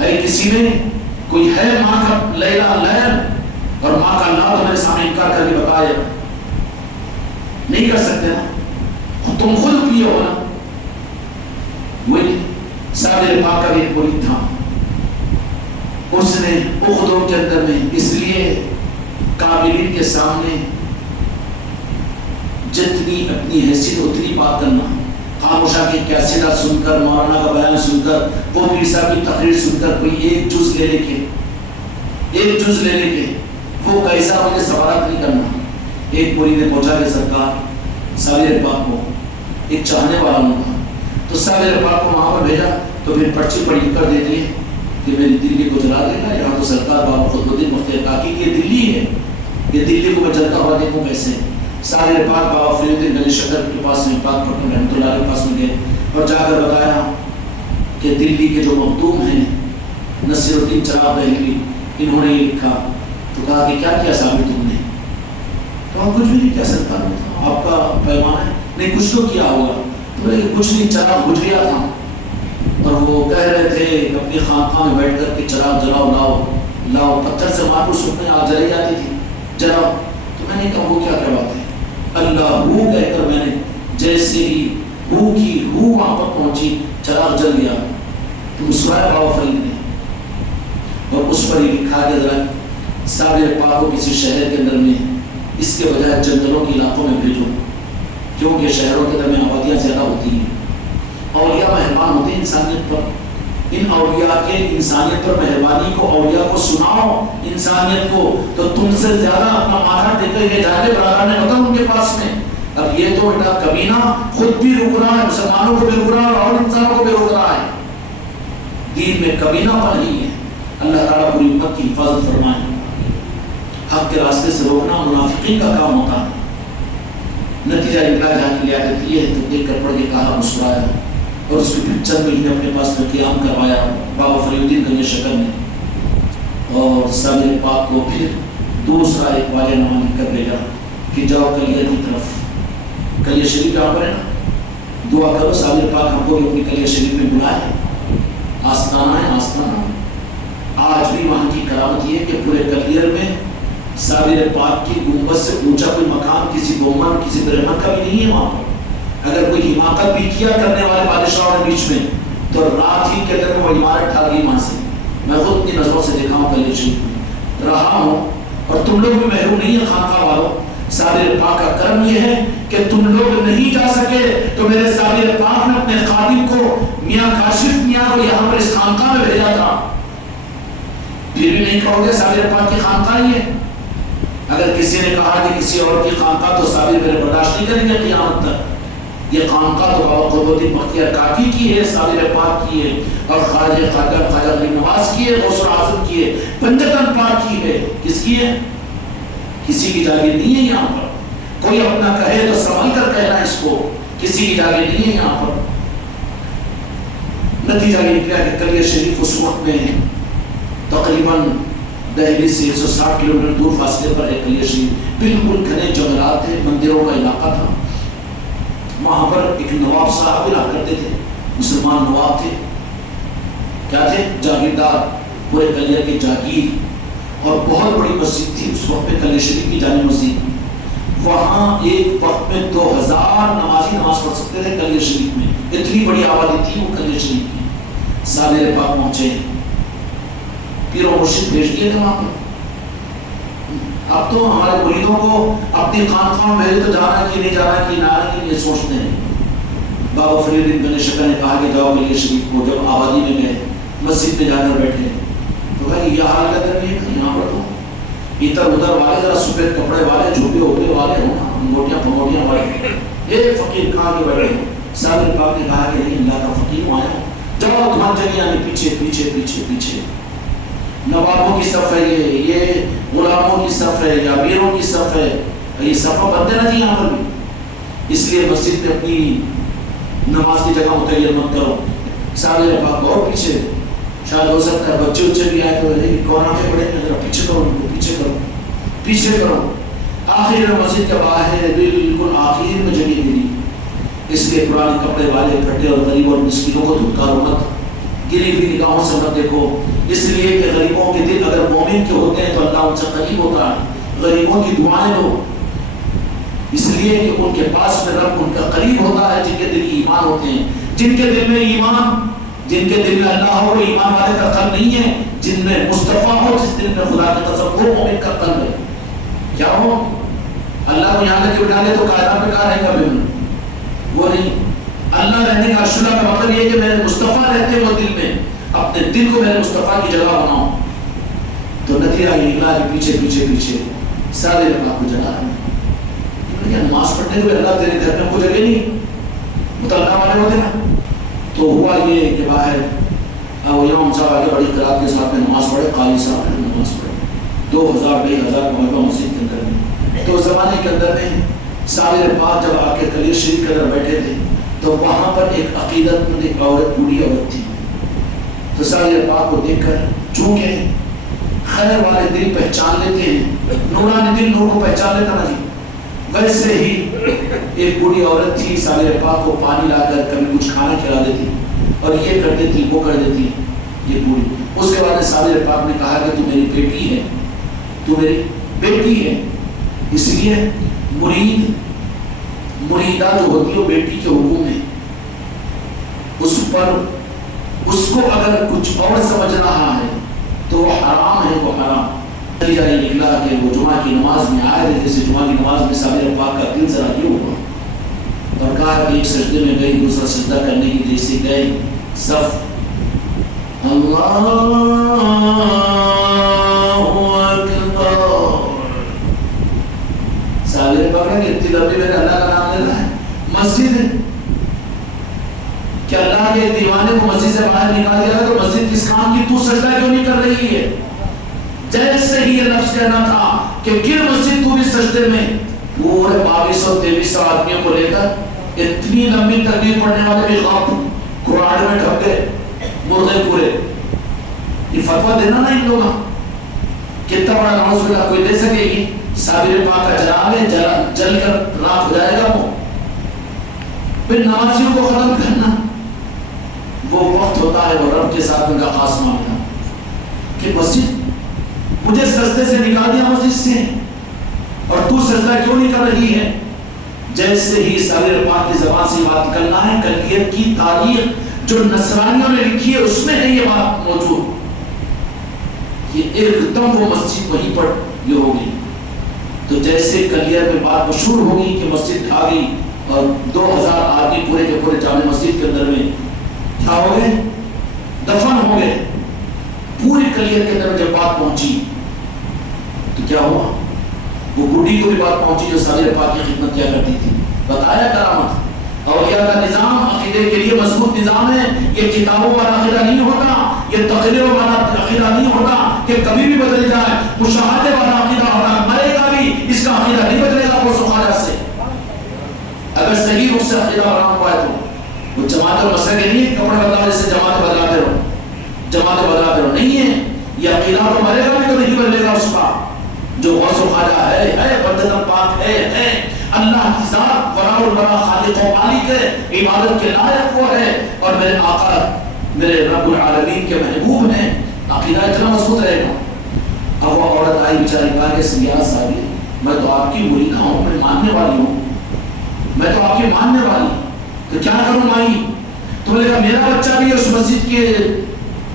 ہے کسی میں کوئی ہے ماں کا لیلا لیل اور ماں کا اللہ تو میرے سامنے انکار کر کے بتایا؟ نہیں کر سکتے نا. تم خود پیے ہو نا. وہی صادر پاک کا بھی ایک مرید تھا، اس نے اخدوں کے اندر میں اس لیے قابلین کے سامنے جتنی اپنی حیثیت اتنی بات کرنا. خاموشہ کی کیسٹاں سن کر، مولانا کا بیان سن کر، وہ پیر صاحب کی تقریر سن کر کوئی ایک جز لے کے وہ کیسا مجھے سوالات نہیں کرنا. ایک مرید نے پہنچا کہ سرکار سالر پاک کو ایک چاہنے والا ہوں تھا، تو سالر پاک کو وہاں پر بھیجا تو پھر پرچی پر لکھ کر دے دیے کہ میری دلی کو جلا دے گا. یہاں تو سرکار بابا قطب الدین بختیار کاکی کی دلی ہے، یہ دلی کو میں جلتا ہوا دیکھوں کیسے. سالر پاک بابا فرید الدین گنج شکر کے پاس میں، پاک پٹن رحمۃ اللہ علیہ کے پاس میں گئے اور جا کر بتایا کہ دلی کے جو مخدوم ہیں نصیر الدین چراغ دہلوی، انہوں نے یہ لکھا. تو کہا کہ کیا کیا صاحب تم نے؟ کہا کچھ بھی نہیں کیا سرکار، آپ کا پیمان ہے. نہیں کچھ تو کیا ہوگا. تو بولے کچھ نہیں، چراغ بجھ گیا تھا اور وہ کہہ رہے تھے اپنی خانقاہ میں بیٹھ کر کے چراغ جلاؤ، لاؤ. پتھر سے مار کر سکنے آگ جلائی جاتی تھی، جلاؤ. تو میں نے کہا وہ کیا بات ہے؟ اللہ ہو کہہ کر میں نے جیسے ہی ہو کی ہو وہاں پر پہنچی، چراغ جل گیا. تو مسکرایا بابا فرید نے اور اس پر یہ لکھا کہ ذرا صابر پاک کو کسی شہر کے اندر میں اس کے بجائے جنگلوں کے علاقوں میں بھیجو، کیونکہ شہروں کے درمیان آبادیاں زیادہ ہوتی ہیں. اولیاء مہربان ہوتے ہیں انسانیت پر. ان اولیاء کے انسانیت پر مہربانی کو، اولیاء کو سناؤ انسانیت کو، تو تم سے زیادہ اپنا ماتھا ٹیک کر یہ جاتے برادر نے بتا ان کے پاس میں. اب یہ تو بیٹا کمینہ خود بھی رک رہا ہے، مسلمانوں کو بھی رک رہا ہے اور انسانوں کو بھی رک رہا ہے. دین میں کمینہ پر نہیں ہے. اللہ تعالیٰ پوری امت کی حفاظت فرمائے. حق کے راستے سے روکنا منافقین کا کام ہوتا ہے. نتیجہ نکلا جہاں کی لیاقت یہ ہے تو دیکھ کر پڑھ کے کہا، مسکرایا اور اس کے پھر چند مہینے اپنے پاس میں قیام کروایا بابا فرید الدین گنج شکر نے. اور صابر پاک کو پھر دوسرا ایک واجہ نامہ لکھ کر بھیجا کہ جاؤ کلیہ کی طرف. کلیہ شریف یہاں پر ہے نا، دعا کرو صابر پاک ہم کو بھی اپنی کلیہ شریف میں بلائے. آستانہ ہے، آستانہ. آج بھی وہاں کی کرامت یہ ہے کہ پورے کلیئر میں صابر پاک کی گنبد سے اونچا کوئی مقام کسی گومن کسی برہمن کا بھی نہیں ہے. وہاں پر اگر کوئی حماقت بھی کیا کرنے والے بادشاہوں نے بیچ میں تو رات ہی کے اندر وہ عمارت ٹھا گئی وہاں سے. میں خود اپنی نظروں سے دیکھا ہوں، کلیہ شریف میں رہا ہوں. اور تم لوگ بھی محروم نہیں ہیں خانقاہ والوں. صابر پاک کا کرم یہ ہے کہ تم لوگ نہیں جا سکے تو میرے صابر پاک نے اپنے خادم کو میاں کاشف میاں کو یہاں پر اس خانقاہ میں بھیجا تھا. پھر بھی نہیں کہو گے صابر پاک کی خانقاہ ہی ہے. اگر کسی نے کہا کہ کسی اور کی خانقاہ تو صابر میرے برداشت نہیں کریں گے قیامت تک. یہ خانقاہ تو بابا قطب الدین بختیار کاکی کی ہے، صابر پاک کی ہے، اور خواجہ غریب نواز کی ہے، غوث الاعظم کی ہے، پنجتن پاک کی ہے. کس کی ہے؟ کسی کی جاگیر نہیں ہے یہاں پر. کوئی اپنا کہے تو سنبھل کر کہنا، اس کو کسی کی جاگیر نہیں ہے یہاں پر. نتیجہ یہ نکلا کہ کلیہ شریف اس وقت میں تقریباً دہلی سے 160 کلومیٹر دور فاصلے پر ایک کلیہ شریف، بالکل گھنے جنگلات تھے، مندروں کا علاقہ تھا. وہاں پر ایک نواب صاحب رہا کرتے تھے، مسلمان نواب تھے. کیا تھے؟ جاگیردار، پورے کلیہ کے جاگیر. اور بہت بڑی مسجد تھی اس وقت میں، کلیہ شریف کی جامع مسجد. وہاں ایک وقت میں 2000 نمازی نماز پڑھ سکتے تھے کلیہ شریف میں، اتنی بڑی آبادی تھی وہ کلیہ شریف کی. سالر پاک پہنچے، پیر و مرشد بھیج دیے تھے وہاں پر. اب تو ہمارے مریدوں کو اپنی خانقاہوں میں بھیجے تو جانا کہ نہیں جانا کہ نہ آنا کہ یہ سوچتے ہیں. بابا فرید بن گنیشکا نے کہا کہ جاؤ کلیہ شریف کو. جب آبادی میں گئے، مسجد میں جا کر بیٹھے تو کہا یہ حال کا در نہیں ہے، یہاں پر تو ادھر ادھر والے ذرا سفید کپڑے والے، جھوٹے ہوٹے والے ہوں نا، انگوٹیاں پھنگوٹیاں والے. اے فقیر کہاں کے بیٹھے ہو؟ سالر پاک نے کہا کہ نہیں، اللہ کا فقیر ہوں، آیا ہوں. جاؤ تمہاری جگہ آنے، پیچھے پیچھے پیچھے پیچھے. نوابوں کی صف ہے، یہ غلاموں کی صف ہے، یا امیروں کی صف ہے. یہ صفہ بندے نہ جی یہاں پر بھی. اس لیے مسجد میں اپنی نماز کی جگہ متعین مت کرو. سالر پاک بہت پیچھے، شاید ہو سکتا ہے بچے اچھے بھی آئے تو کونا میں پڑے، ذرا پیچھے کرو، ان کو پیچھے کرو پیچھے کرو. آخر میں مسجد کے باہر بالکل آخر میں جگہ ملی. اس لیے پرانے کپڑے والے، پھٹے اور غریب اور مسکینوں کو دھتکارو مت، گری ہوئی نگاہوں سے مت دیکھو. اس لیے کہ غریبوں کے دل اگر مومن کے ہوتے ہیں تو اللہ ان سے قریب ہوتا ہے. غریبوں کی دعائیں دو، اس لیے کہ ان کے پاس میں رب ان کا قریب ہوتا ہے جن کے دل ایمان ہوتے ہیں. جن کے دل میں ایمان، جن کے دل میں اللہ ہو، وہ ایمان والے کا قلب نہیں ہے. جن میں مصطفیٰ ہو، جس دل میں خدا کا قسم ہو، مومن کا قلب ہے. کیا ہو؟ اللہ کو یہاں لے بٹھا لے تو کائنات میں کہاں رہے گا؟ وہ نہیں. اللہ رہنے کا اشرا کا مطلب یہ ہے کہ میرے مصطفیٰ رہتے ہیں وہ دل میں، اپنے دل کو میرے مصطفیٰ کی جگہ بناؤ. تو نتیجہ یہ نکلا کہ پیچھے پیچھے پیچھے سارے اللہ کو جگہ ہے. نماز پڑھنے کو اللہ تیرے گھر میں کوئی جگہ نہیں، مطلقہ والے ہوتے نا. تو ہوا یہ کہ باہر امام صاحب آگے بڑی قرات کے ساتھ میں نماز پڑھے، قاضی صاحب نے نماز پڑھے 2000 مرتبہ مسجد کے اندر میں. تو اس زمانے کے اندر میں سالر پاک جب آ کے کلیہ شریف کے اندر بیٹھے تھے تو وہاں پر ایک عقیدت مند ایک عورت، بوڑھی عورت تھی. تو سالر پاک کو دیکھ کر، چونکہ خیر والے دل پہچان لیتے ہیں، نورانی دل نور کو پہچان لیتا نا جی، ویسے ہی ایک بوڑھی عورت تھی. سالر پاک کو پانی لا کر کبھی کچھ کھانا کھلا دیتی اور یہ کر دیتی وہ کر دیتی یہ بوڑھی. اس کے بعد سالر پاک نے کہا کہ تو میری بیٹی ہے، تو میری بیٹی ہے. اس لیے مریدہ جو ہوتی ہے وہ بیٹی کے حکم ہے، اس پر اس کو اگر کچھ اور سمجھ رہا ہے تو وہ حرام ہے، وہ حرام. نتیجہ یہ نکلا کہ وہ جمعہ کی نماز میں آئے تھے. جیسے جمعہ کی نماز میں سالر پاک کا دل ذرا یہ ہوا اور کہا کہ ایک سجدے میں گئی، دوسرا سجدہ کرنے کی جیسے گئی، صف اللہ اکبر. سالر پاک نے اتنی لمبی میں اللہ کا نام لینا ہے. مسجد ہے کہ اللہ کے دیوانے کو مسجد سے باہر نکال دیا تو مسجد کس کام کی؟ تو سجدہ کیوں نہیں کر رہی ہے؟ جیسے ہی یہ لفظ کہنا تھا کہ گر مسجد تو بھی سجدے میں، پورے 2200-2300 آدمیوں کو لے کر اتنی لمبی تکبیر پڑھنے والے بھی غاب قرآن میں ڈھک گئے، مردے پورے. یہ فتویٰ دینا نا ان لوگوں، کتنا بڑا نعوذ باللہ کوئی دے سکے گی؟ سالر پاک کا جناب ہے، جل کر راکھ ہو جائے گا. وہ پھر نمازیوں کو ختم کرنا، وہ وقت ہوتا ہے وہ رب کے ساتھ ان کا خاص معاملہ کہ مسجد مجھے سجدے سے نکال دیا مسجد سے، اور تو سجدہ کیوں نہیں کر رہی ہے؟ جیسے ہی سالر پاک کی زبان سے بات نکلنا ہے، کلیت کی تاریخ جو نصرانیوں نے لکھی ہے اس میں ہے یہ بات موجود. یہ ایک دم وہ مسجد وہیں پر یہ ہوگی. تو جیسے کلیہ میں بات مشہور ہوگی کہ مسجد آ گئی اور 2000 آدمی پورے کے پورے جامع مسجد کے اندر میں کیا ہو گئے؟ دفن ہو گئے. پوری کلیہ کے اندر جب بات پہنچی تو کیا ہوا؟ وہ بوڑھی کو بھی بات پہنچی جو سالر پاک کی خدمت کیا کرتی تھی. بتایا کرامت اولیاء کا نظام عقیدے کے لیے مضبوط نظام ہے. یہ کتابوں والا عقیدہ نہیں ہوتا، یہ تقریروں والا عقیدہ نہیں ہوتا کہ کبھی بھی بدل جائے. مشاہدے والا عقیدہ ہوتا، مرے گا بھی اس کا عقیدہ نہیں بدلے گا. وہ سخاجت سے اگر صحیح رخ سے عقیدہ آرام ہوا ہے تو وہ جماعت اور مسئلہ کے نہیں کپڑے بدلاؤ جیسے جماعت بدلاتے رہو، جماعت بدلاتے رہو نہیں ہے. یہ عقیدہ تو مرے گا بھی تو نہیں بدلے گا اس کا. جو غوث و خواجہ ہے بندہ پاک ہے اللہ کی ذات ورا الورا خالق و مالک ہے, عبادت کے لائق وہ ہے, اور میرے آقا میرے رب العالمین کے محبوب ہیں. عقیدہ اتنا مضبوط رہے گا. اب وہ عورت آئی بیچاری کہا کہ سیاح صاحب میں تو آپ کی مریدہ ہوں, میں ماننے والی ہوں, میں تو آپ کی ماننے والی, تو کیا کروں مائی؟ تو میں نے کہا میرا بچہ بھی اس مسجد کے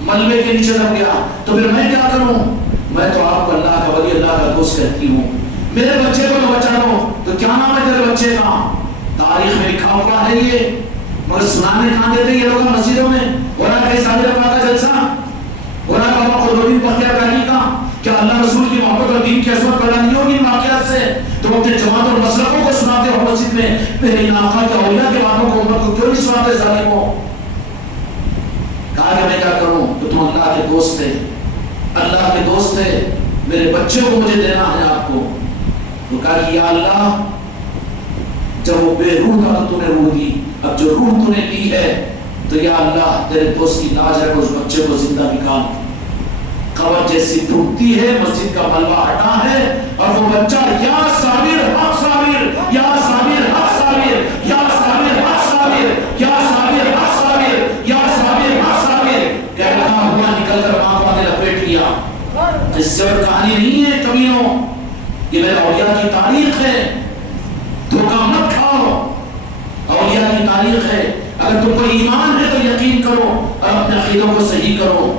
ملبے کے نیچے لگ گیا, تو پھر میں کیا کروں؟ میں تو آپ کو اللہ کا ولی اللہ کا دوست کہتی ہوں, میرے بچے کو تو بچا لو. تو کیا نام ہے تیرے بچے کا؟ تاریخ میں لکھا ہوا ہے یہ, مگر سنانے کہاں دیتے یہ لوگ مسجدوں میں؟ ہو رہا کہیں صادر پاک کا جلسہ, ہو رہا بابا خودودین بختیار کاری کا, کیا اللہ رسول کی محبت اور دین کی عظمت پیدا نہیں ہوگی واقعات سے؟ تو اپنے جماعت اور مسلکوں کو سناتے ہو مسجد میں, میرے آقا کے اولیاء کے باتوں کو امت کو کیوں نہیں سناتے ظالموں؟ کہا کہ میں کیا کروں؟ تو تم اللہ کے دوست تھے, اللہ کے دوست تھے, میرے بچے کو مجھے دینا ہے آپ کو. تو کہا کہ یا اللہ جب وہ بے روح تھا تو نے روح دی, اب جو روح تو نے لی ہے تو یا اللہ تیرے دوست کی لاج ہے, اس بچے کو زندہ نکال. قبر جیسی ٹوٹتی ہے, مسجد کا ملبہ ہٹا ہے, اور وہ بچہ یا صابر حق صابر, یا صابر حق صابر, یا صابر حق صابر, یا صابر حق صابر, یا صابر حق صابر کہتا ہوا نکل کر ماں کو آنے لپیٹ لیا. اس سے اور کہانی نہیں ہے کبھیوں, یہ میرے اولیاء کی تاریخ ہے, دھوکہ مت کھاؤ, اولیاء کی تاریخ ہے. اگر تم کو ایمان ہے تو یقین کرو اور اپنے عقیدوں کو صحیح کرو.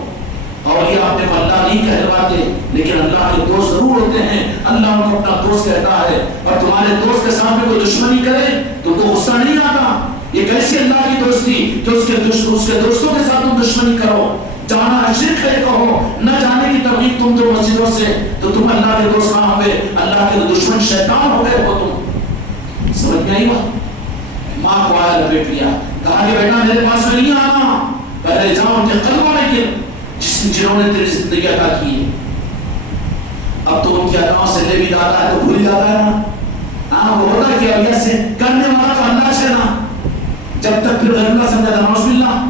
اولیاء اپنے کو اللہ نہیں کہلواتے, لیکن اللہ کے دوست ضرور ہوتے ہیں. اللہ ان کو اپنا دوست کہتا ہے, اور تمہارے دوست کے سامنے کوئی دشمنی کرے تو ان کو غصہ نہیں آتا. یہ کیسی اللہ کی دوستی کہ اس کے دوستوں کے ساتھ تم دشمنی کرو. جانا شرک ہے کہو, نہ جانے کی ترغیب تم دو مسجدوں سے, تو تم اللہ کے دوست کہاں ہوئے؟ اللہ کے دشمن شیطان ہو گئے ہو تم. سمجھ میں آئی بات؟ ماں کو آیا لپیٹ لیا, کہا کہ بیٹا میرے پاس میں نہیں آنا, پہلے جاؤ ان کے قلبوں میں گر جنہوں نے تیری زندگی عطا کی ہے. اب تو ان کی عطاؤں سے لے بھی جاتا ہے تو بھول جاتا ہے نا. ہاں وہ ہوتا کہ اولیاء سے کرنے والا تو اللہ سے نا, جب تک پھر غیر اللہ سمجھا تھا نعوذ باللہ,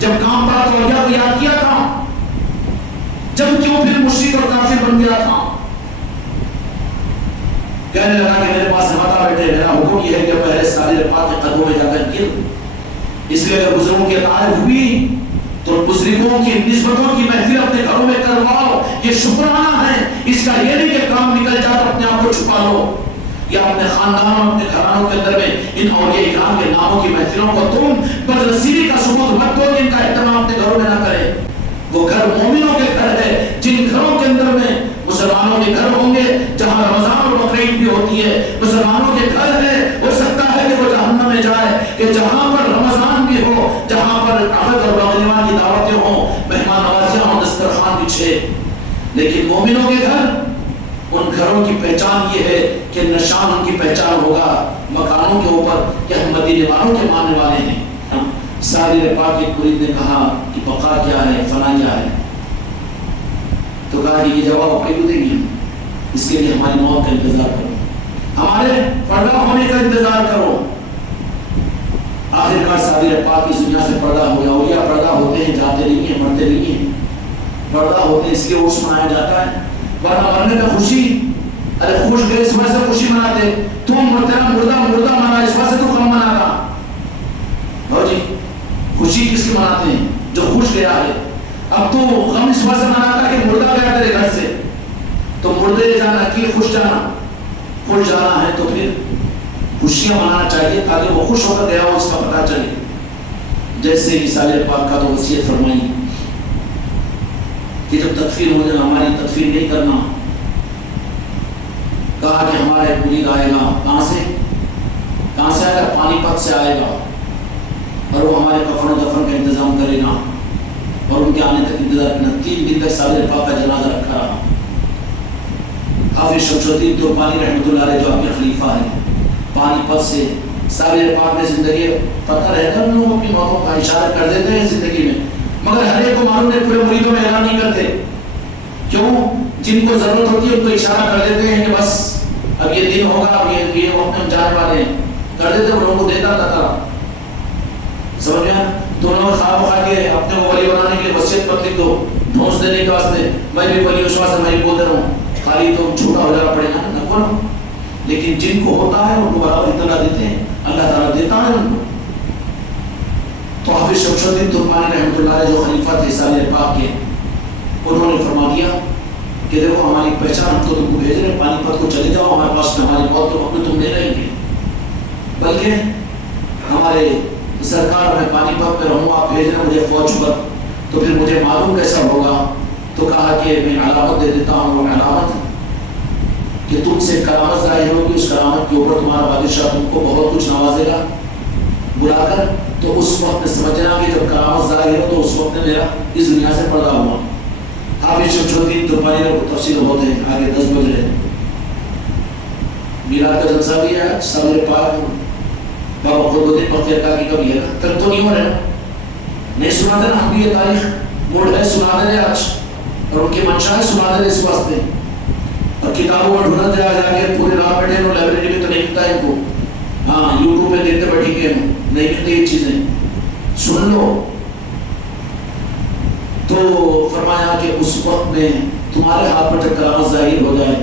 جب کام پڑا تو اولیاء کو یاد کیا تھا, جب کیوں پھر مشرک اور کافر بن گیا تھا. کہنے لگا کہ میرے پاس متا بیٹے, میرا حکم یہ ہے کہ پہلے سارے پاک کے قدموں میں جا کر گر. اس لیے اگر بزرگوں کی تعریف ہوئی تو بزرگوں کی نسبتوں کی محفل اپنے گھروں میں کرواؤ, یہ شکرانہ ہے. اس کا یہ نہیں کہ کام نکل جائے تو اپنے آپ کو چھپا لو, یا اپنے خاندانوں اپنے گھرانوں کے اندر میں ان اولیاء اکرام کے ناموں کی محفلوں کو تم بدنصیبی کا ثبوت مت دو کہ ان کا اہتمام اپنے گھروں میں نہ کرے. وہ گھر مومنوں کے گھر ہے, جن گھروں کے اندر میں مسلمانوں کے گھر ہوں گے جہاں رمضان اور بقرعید بھی ہوتی ہے. مسلمانوں کے گھر ہے, ہو سکتا ہے کہ وہ جہنم میں جائے, کہ جہاں پر رمضان بھی ہو, جہاں پر عہد اور باغنیمہ کی دعوتیں ہوں, مہمان نوازیاں ہوں, دسترخوان بچھے. لیکن مومنوں کے گھر, ان گھروں کی پہچان یہ ہے کہ نشان ان کی پہچان ہوگا مکانوں کے اوپر کہ ہم مدینے والوں کے ماننے والے ہیں. سارے پاک کے مرید نے کہا کہ بقا کیا ہے, فنا کیا ہے؟ تو کہا کہ یہ جواب آپ کو دیں گے, اس کے لیے ہماری موت کا انتظار کرو, ہمارے پردہ ہونے کا انتظار کرو. آخرکار صادر پاک اس دنیا سے پردہ ہو گیا. اولیاء پردہ ہوتے ہیں, جاتے نہیں ہیں, مرتے نہیں ہیں. پردہ ہوتے ہیں اس لیے عرس منایا جاتا ہے, ورنہ مرنے کا خوشی, ارے خوش گئے اس وجہ سے خوشی مناتے. تم تیرا مردہ منا اس وجہ سے تو غم مناتا. بھاؤ جی خوشی کس کی مناتے ہیں؟ جو خوش گیا ہے. اب تو غم اس وجہ سے مناتا کہ مردہ گیا تیرے گھر سے, تو مردے جانا کہ خوش جانا. خوش جانا ہے تو پھر خوشیاں منانا چاہیے تاکہ وہ خوش ہو کر گیا ہو اس کا پتہ چلے. جیسے عیسیٰ پاک کا تو وصیت فرمائی کہ جب تکفیر ہو جائے ہماری تکفیر نہیں کرنا. کہا کہ ہمارے مرید آئے گا, کہاں سے آئے گا؟ پانی پت سے آئے گا, اور وہ ہمارے کفن و دفن کا انتظام کرے گا, اور ان کے آنے تک انتظار کرنا. 3 دن تک صادر پاک کا جنازہ رکھا رہا. حافظ شمس الدین تورپانی رحمۃ اللہ علیہ جو آپ کے خلیفہ ہیں, پانی پت سے صادر پاک نے زندگی پتہ رہ کر لوگ اپنی موتوں کا اشارہ کر دیتے ہیں زندگی میں, مگر ہر ایک کو معلوم ہے, پورے مریدوں میں اعلان نہیں کرتے. کیوں؟ جن کو ضرورت ہوتی ہے ان کو اشارہ کر دیتے ہیں کہ بس اب یہ دن ہوگا, اب یہ وقت ہم جانے والے ہیں, کر دیتے ہیں. لوگوں کو دیتا تھا, سمجھ گیا؟ تو انہوں نے خواب کے اپنے کو ولی بنانے کے لیے وصیت پر لکھ دو, ڈھونس دینے کے واسطے میں بھی ولی اس واسطے میں بولتے رہا ہوں خالی تو چھوٹا ہو جانا پڑے گا نہ بولو، لیکن جن کو ہوتا ہے ان کو برابر اطلاع دیتے ہیں، اللہ تعالیٰ دیتا ہے ان کو۔ تو حافظ شمس الدین ترکمانی رحمۃ اللہ علیہ جو خلیفہ تھے سالر پاک کے، انہوں نے فرما دیا کہ دیکھو ہماری پہچان، ہم تو تم کو بھیج رہے ہیں، پانی پت کو چلے جاؤ، ہمارے پاس ہماری بہت تو ہم تم نہیں رہیں گے، بلکہ ہمارے سرکار میں پانی پت میں رہوں، آپ بھیج رہے ہیں مجھے فوج پر، تو پھر مجھے معلوم کیسا ہوگا؟ تو کہا کہ میں علامت دے دیتا ہوں، وہ علامت کہ تم سے کرامت ظاہر ہوگی، اس کرامت کے اوپر تمہارا بادشاہ تم کو بہت کچھ نوازے گا بلا کر، تو اس وقت میں سمجھنا کہ جب کرامت ظاہر ہو تو اس وقت میں میرا اس دنیا سے پردہ ہوا۔ حافظ شمس الدین ترکمانی نے تفصیل ہوتے ہیں آگے 10 بج رہے، میلاد کا جلسہ بھی ہے، سالر پاک بابا قطب الدین بختیار کاکی کا بھی ہے، تک تو نہیں ہو رہا، نہیں سنا دے نا، ہم بھی یہ تاریخ موڈ ہے سنا دے آج، اور ان کی منشا ہے سنا دے اس واسطے، اور کتابوں میں ڈھونڈ دے آ جا کے پورے رات بیٹھے انہوں لائبریری میں تو نہیں ملتا ان کو، ہاں یوٹیوب پہ دیکھتے بیٹھی کے نہیں ملتی یہ چیزیں، سن لو۔ تو فرمایا کہ اس وقت میں تمہارے ہاتھ پر جب کرامت ظاہر ہو جائے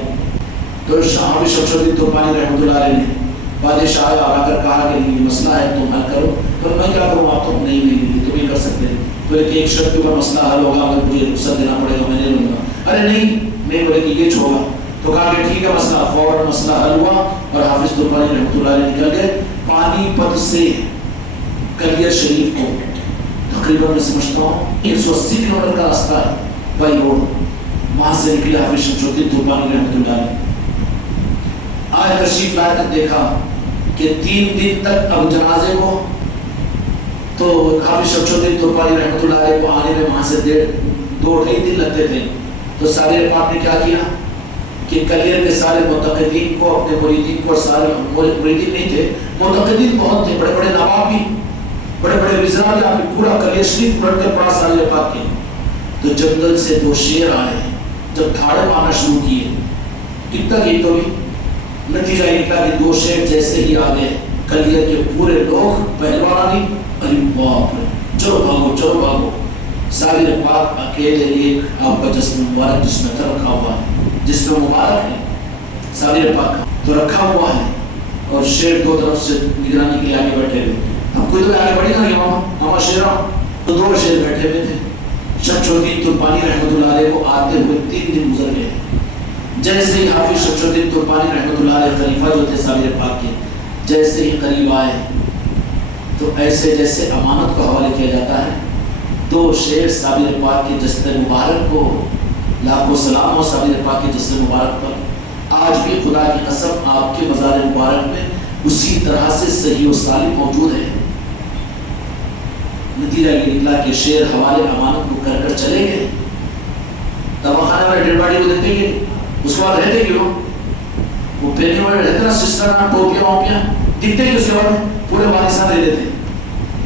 تو حافظ شمس الدین ترکمانی رحمۃ اللہ علیہ نے بادشاہ آ کر کہا کہ یہ مسئلہ ہے تم حل کرو، تو میں کیا کروں، آپ تو نہیں تم یہ کر سکتے، تو ایک شرط کے اوپر مسئلہ حل ہوگا، اگر مجھے رخصت دینا پڑے گا میں نہیں لوں گا، ارے نہیں بولے کہ یہ چھوڑا، تو کہا کہ ٹھیک ہے مسئلہ، فوراً مسئلہ حل ہوا، اور حافظ ترکمانی رحمۃ اللہ علیہ نکل گئے پانی پت سے کلیر شریف کو، تقریباً میں سمجھتا ہوں 180 کلومیٹر کا راستہ ہے بائی روڈ، وہاں سے نکلے حافظ شمس الدین ترکمانی رحمۃ اللہ علیہ، آئے تشریف لائے تک دیکھا کہ 3 دن تک اب جنازے کو، تو حافظ شمس الدین ترکمانی رحمۃ اللہ علیہ کو آنے میں وہاں سے 2-2.5 دن لگتے تھے، تو سالر پاک نے کیا کیا کہ کلیر کے سارے معتقدین کو، اپنے مریدین کو، سارے مریدین نہیں تھے، معتقدین بہت تھے، بڑے بڑے نواب بھی، بڑے بڑے وزراء بھی، آپ پورا کلیر شریف پڑھ کر پڑھا سالر پاک کے، تو جنگل سے 2 شیر آئے، جب تھاڑے پانا شروع کیے، کتنا کی تو بھی نتیجہ نکلا کہ 2 شیر جیسے ہی آ گئے، کلیر کے پورے لوگ پہلوان بھی، ارے باپ رے چلو بھاگو، سالر پاک اکیلے ایک آپ کا جسم مبارک جس میں رکھا ہوا ہے، جس میں مبارک ہے سالر پاک تو رکھا ہوا ہے، اور شیر 2 طرف سے نگرانی کے لیے آگے بیٹھے ہوئے، ہم کوئی تو آگے بڑھی نا ماما شیرہ، تو 2 شیر بیٹھے ہوئے تھے، شمس الدین ترکمانی رحمۃ اللہ علیہ کو آتے ہوئے 3 دن گزر گئے، جیسے ہی حافظ شمس الدین ترکمانی رحمۃ اللہ علیہ خلیفہ جو تھے سالر پاک کے، جیسے ہی قریب آئے تو ایسے جیسے امانت کو حوالے کیا جاتا ہے، 2 شیر سالر پاک کے جسد مبارک کو، لاکھوں سلام ہو سالر پاک کے جسد مبارک پر، آج بھی خدا کی قسم آپ کے مزار مبارک میں اسی طرح سے صحیح و سالم موجود ہے۔ نتیجہ یہ نکلا کہ شیر حوالے امانت کو کر چلے گئے، دواخانے والے ڈیڈ باڈی کو دیکھتے کہ اس کے بعد رہتے کیوں، وہ پہلے والے رہتے نا سسٹر ٹوپیاں ووپیاں دکھتے کہ اس کے بعد پورے والد دے دیتے۔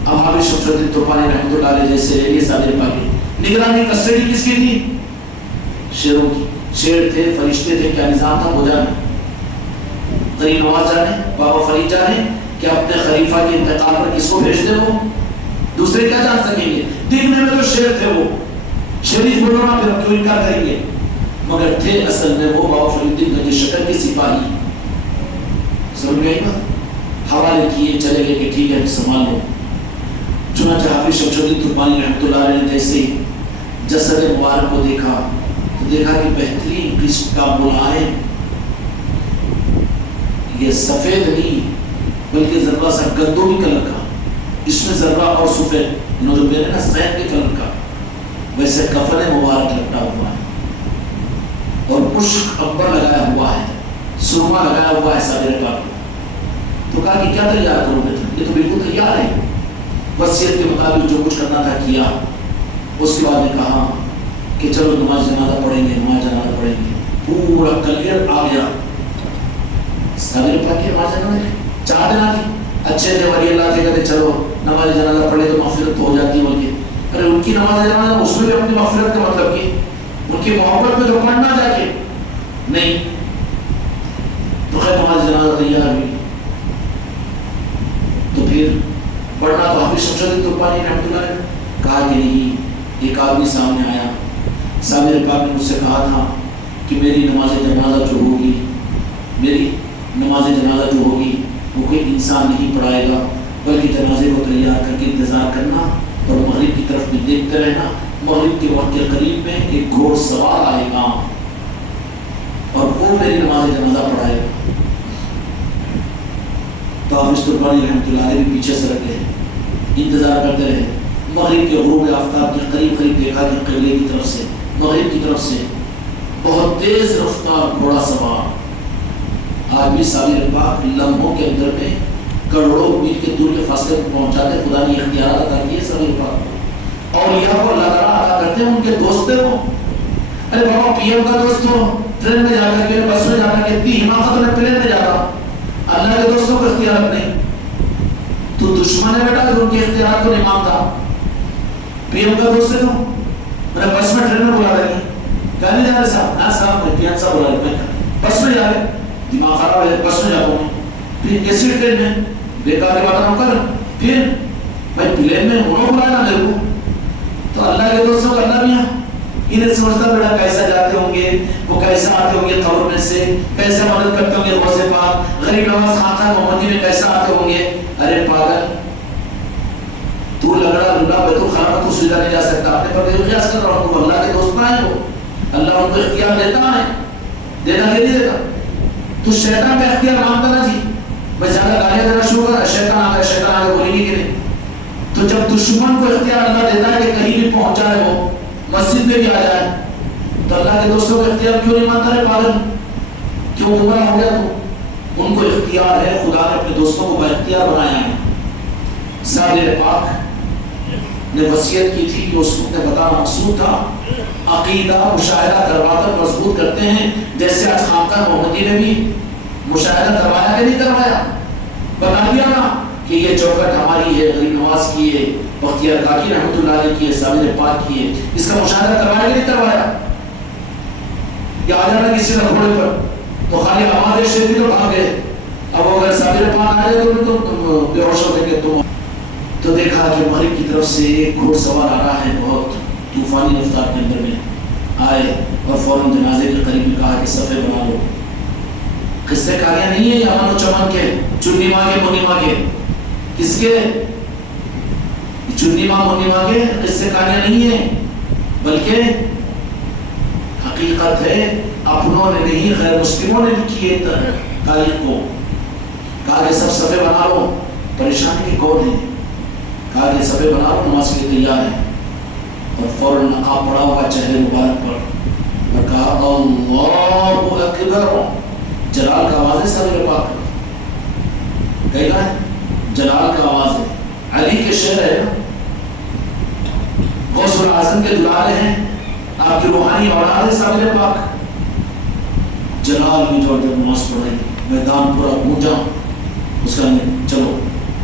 اب حافظ شمس الدین ترکمانی رحمۃ اللہ علیہ جیسے یہ سالر پاک کی نگرانی کسٹڈی کس کی تھی؟ شیروں کی، شیر تھے، فرشتے تھے، کیا نظام تھا وہ جانے، غریب نواز جانے، بابا فرید جانے کہ اپنے خلیفہ کے انتقال پر کس کو بھیج دے، وہ دوسرے کیا جان سکیں گے، دیکھنے میں تو شیر تھے، وہ شریف بولو نا پھر کیوں انکار کریں گے، مگر تھے اصل میں وہ بابا فرید گنج شکر کے سپاہی، سمجھ گئی بات، حوالے کیے چلے گئے کہ ٹھیک ہے سنبھال لو۔ چنانچہ حافظ شمس الدین ترکمانی رحمۃ اللہ علیہ نے جیسے ہی جسد مبارک کو دیکھا تو دیکھا کہ بہترین قسم کا ملائم، یہ سفید نہیں بلکہ ذرا سا گندمی کلر کا، اس میں ذرا اور سفید، انہوں جو میرے نا سید کے کلر کا، ویسے کفن مبارک لپٹا ہوا ہے اور مشک عنبر لگایا ہوا ہے، سرما لگایا ہوا ہے سالر پاک کو، تو کہا کہ کیا تیار کرو گے؟ یہ تو بالکل تیار ہے، وصیت کے مطابق جو کچھ کرنا تھا کیا۔ اس کے بعد نے کہا کہ چلو نماز جنازہ پڑھیں گے، پورا کلیر آ گیا، سالر پاک کی نماز جنازہ 4 دن آتی، اچھے تھے ولی اللہ تھے، کہتے چلو نماز جنازہ پڑھے تو مغفرت ہو جاتی، بلکہ ارے ان کی نماز جنازہ اس میں بھی اپنی مغفرت کا مطلب کی، ان کی محبت میں تو پڑھنا جا کے نہیں، تو خیر نماز جنازہ تیار ہوئی، تو پھر پڑھنا تو حافظ شمس الدین ترکمانی رحمۃ اللہ نے کہا کہ نہیں، ایک آدمی سامنے آیا صابر پاک نے مجھ سے کہا تھا کہ میری نماز جنازہ جو ہوگی، میری نماز جنازہ جو ہوگی وہ کوئی انسان نہیں پڑھائے گا، بلکہ جنازے کو تیار کر کے انتظار کرنا اور مغرب کی طرف بھی دیکھتے رہنا۔ مغرب کے وقت کے قریب میں ایک گھوڑ سوار آئے گا اور وہ میری نماز جنازہ پڑھائے گا۔ تو حافظ قربانی رحمۃ اللہ علیہ بھی پیچھے سے رکھ گئے، انتظار کرتے رہے۔ مغرب کے غروب آفتاب کے قریب قریب دیکھا کہ قبلے کی طرف سے، مغرب کی طرف سے بہت تیز رفتار گھوڑا سوار آدمی صابر پاک لمحوں کے اندر میں کروڑوں میل کے دور کے فاصلے کو پہنچاتے۔ خدا نے اختیارات عطا کیے صابر پاک کو، اور یہ کو اللہ تعالیٰ عطا کرتے ہیں ان کے دوستے کو۔ ارے بابا پی ایم کا دوست ہو، ٹرین میں جا کر کے، بس میں جا کر کے، اتنی حماقت میں پلین میں جاتا، اللہ کے دوستوں کو اختیارات نہیں۔ تو دشمن ہے بیٹا جو ان کے اختیارات کو نہیں مانتا۔ پی ایم کا دوست ہے تو میرے بس میں ٹرین میں بلا رہے ہیں، کہنے جا رہے صاحب، نہ صاحب میں پی ایم صاحب بلا رہے ہیں، بس میں جا رہے، دماغ خراب ہے، بس میں جاتا ہوں، پھر کیسی ٹرین میں بیکار کی بات نہ کر، پھر بھائی پلین میں انہوں بلانا میرے کو، تو اللہ کے دوستوں کا اللہ میاں انہیں سوچتا بیٹا کیسا جاتے ہوں گے، وہ کیسا آتے ہوں گے قبر میں سے، کیسے مدد کرتے ہوں گے غوث پاک، غریب نواز خان محمدی میں کیسا آتے ہوں گے۔ ارے پاگل تو لگڑا لگا بیت الخلا میں تو سیدھا نہیں جا سکتا، اپنے پر دیو قیاس کر رہا ہوں، تو اللہ کے دوست نہ ہیں وہ، اللہ ان کو اختیار دیتا ہے، دیتا کہ نہیں دیتا؟ تو شیطان کا اختیار مانتا نا جی، بس زیادہ گالیاں دینا شروع کر، شیطان آ کے بولیں گے کہ نہیں؟ تو جب دشمن کو اختیار اللہ دیتا ہے کہ کہیں بھی پہنچ جائے، وہ مسجد میں بھی آ جائے، تو اللہ کے دوستوں کا اختیار کیوں نہیں مانتا ہے پاگل؟ کیوں گمراہ ہو گیا تو؟ ان کو اختیار ہے، خدا نے اپنے دوستوں کو با اختیار بنایا ہے۔ صابر پاک نے وصیت کی تھی کہ اس وقت نے بتانا مقصود تھا، عقیدہ مشاہدہ کروا کر مضبوط کرتے ہیں، جیسے آج خانقاہ محمدی نے بھی مشاہدہ کروایا کہ نہیں کروایا؟ بتا دیا نا کہ یہ چوکٹ ہماری ہے، غریب نواز کی ہے، بختیار کاکی رحمۃ اللہ علیہ کی ہے، صابر پاک کی ہے، اس کا مشاہدہ کروایا کہ نہیں کروایا؟ یا آ جانا کسی کا گھوڑے پر تو خالی ہمارے شیر بھی تو بھاگ گئے، اب اگر صابر پاک آ جائے تو بے ہوش ہو گئے تم۔ تو دیکھا کہ مغرب کی طرف سے ایک گھوڑ سوار آ رہا ہے، بہت طوفانی رفتار کے اندر میں آئے اور فوراً جنازے کے قریب میں کہا کہ صفے بنا لو۔ قصے کہانیاں نہیں ہیں امن و چمن کے، چنی ماں کے منی ماں کے، کس کے؟ چنی ماں منی ماں کے قصے کہانیاں نہیں ہیں، بلکہ حقیقت ہے، اپنوں نے نہیں غیر مسلموں نے بھی کیے تاریخ کو۔ کہا کہ سب صفے بنا لو، پریشانی کی کون ہے؟ کہا کہ صفے بنا لو، نماز کے لیے تیار ہے، اور فوراً نقاب پڑا ہوا چہرے مبارک پر اور کہا اللہ اکبر۔ جلال کا آواز ہے صابر پاک، کہنا ہے جلال کا آواز ہے، علی کے شعر ہے، غوث العظم کے دلالے ہیں، آپ کی روحانی اولاد ہے صابر پاک۔ جلال بھی جو جب نماز پڑھائی، میدان پورا گونجا، اس کا چلو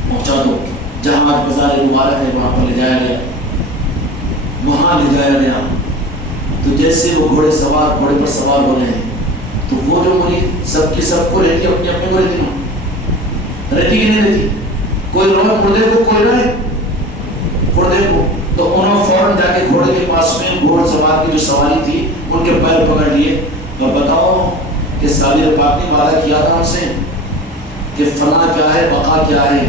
پہنچا دو جہاں آج بازار مبارک ہے، وہاں پر لے جایا گیا، وہاں لے جایا گیا۔ تو جیسے وہ گھوڑے پر سوار ہو رہے ہیں، تو وہ جو مرید سب کی سب کو رہتی، اپنی اپنے کو رہتی نا، رہتی کہ نہیں رہتی؟ کوئی روح مردے کو، کوئی رہے مردے کو، تو انہوں فوراً جا کے گھوڑے کے پاس میں گھوڑ سوار کی جو سواری تھی ان کے پیر پکڑ لیے، اور بتاؤ کہ صابر پاک نے وعدہ کیا تھا ان سے کہ فنا کیا ہے، بقا کیا ہے۔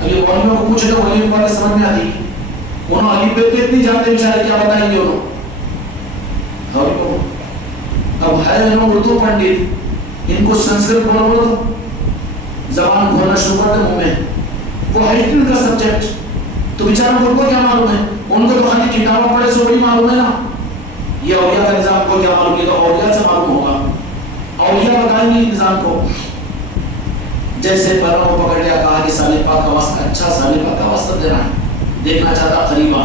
اب یہ مولویوں کو پوچھے تو مولویوں کو باتیں سمجھ میں آتی، انہوں علی پہ نہیں جانتے بیچارے، کیا بتائیں گے انہوں؟ اب ہے انہوں اردو پنڈت، ان کو سنسکرت بولو تو زبان کھولنا شروع کرتے منہ میں، وہ ہے ان کا سبجیکٹ، تو بیچاروں کو کیا معلوم ہے؟ ان کو تو خالی کتابوں پڑھے سو وہی معلوم ہے نا، یہ اولیاء کا نظام کو کیا معلوم ہے؟ تو اولیاء سے معلوم ہوگا، اولیاء بتائیں گے نظام کو۔ جیسے پیروں کو پکڑ لیا، کہا کہ صابر پاک کا واسطہ، اچھا صابر پاک کا واسطہ دے رہا ہے، دیکھنا چاہتا قریبا،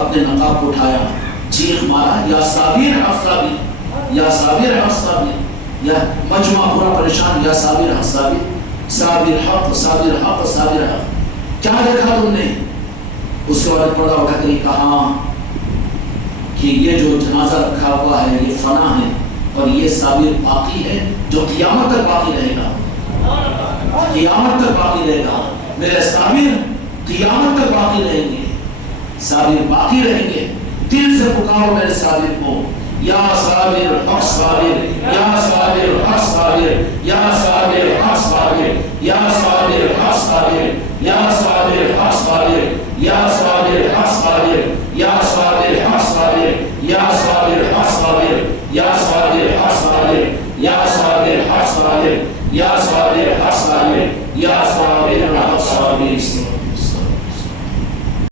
اپنے نقاب کو اٹھایا، چیخ مارا، یا صابر حق صابر، یا صابر حق صابر، یا مجمع پورا پریشان، یا صابر حق صابر، صابر حق صابر حق صابر حق۔ کیا دیکھا تم نے؟ اس کے بعد پردہ اٹھا کر کہا کہ یہ جو جنازہ رکھا ہوا ہے یہ فنا ہے، اور یہ صابر باقی ہے جو قیامت تک باقی رہے گا، قیامت تک باقی رہے گا، میرے صابر قیامت تک باقی رہیں گے، صابر باقی رہیں گے، دل سے پکارو میرے صابر کو، یا صابر حق صابر، یا صابر حق صابر، یا صابر حق صابر، یا صابر حق صابر، یا صابر حق صابر، یا صابر حق صابر، یا صابر حق صابر، یا صابر حق صابر، یا صابر حق صابر، یا صابر حق صابر، یا صابر حق صابر، یا صابر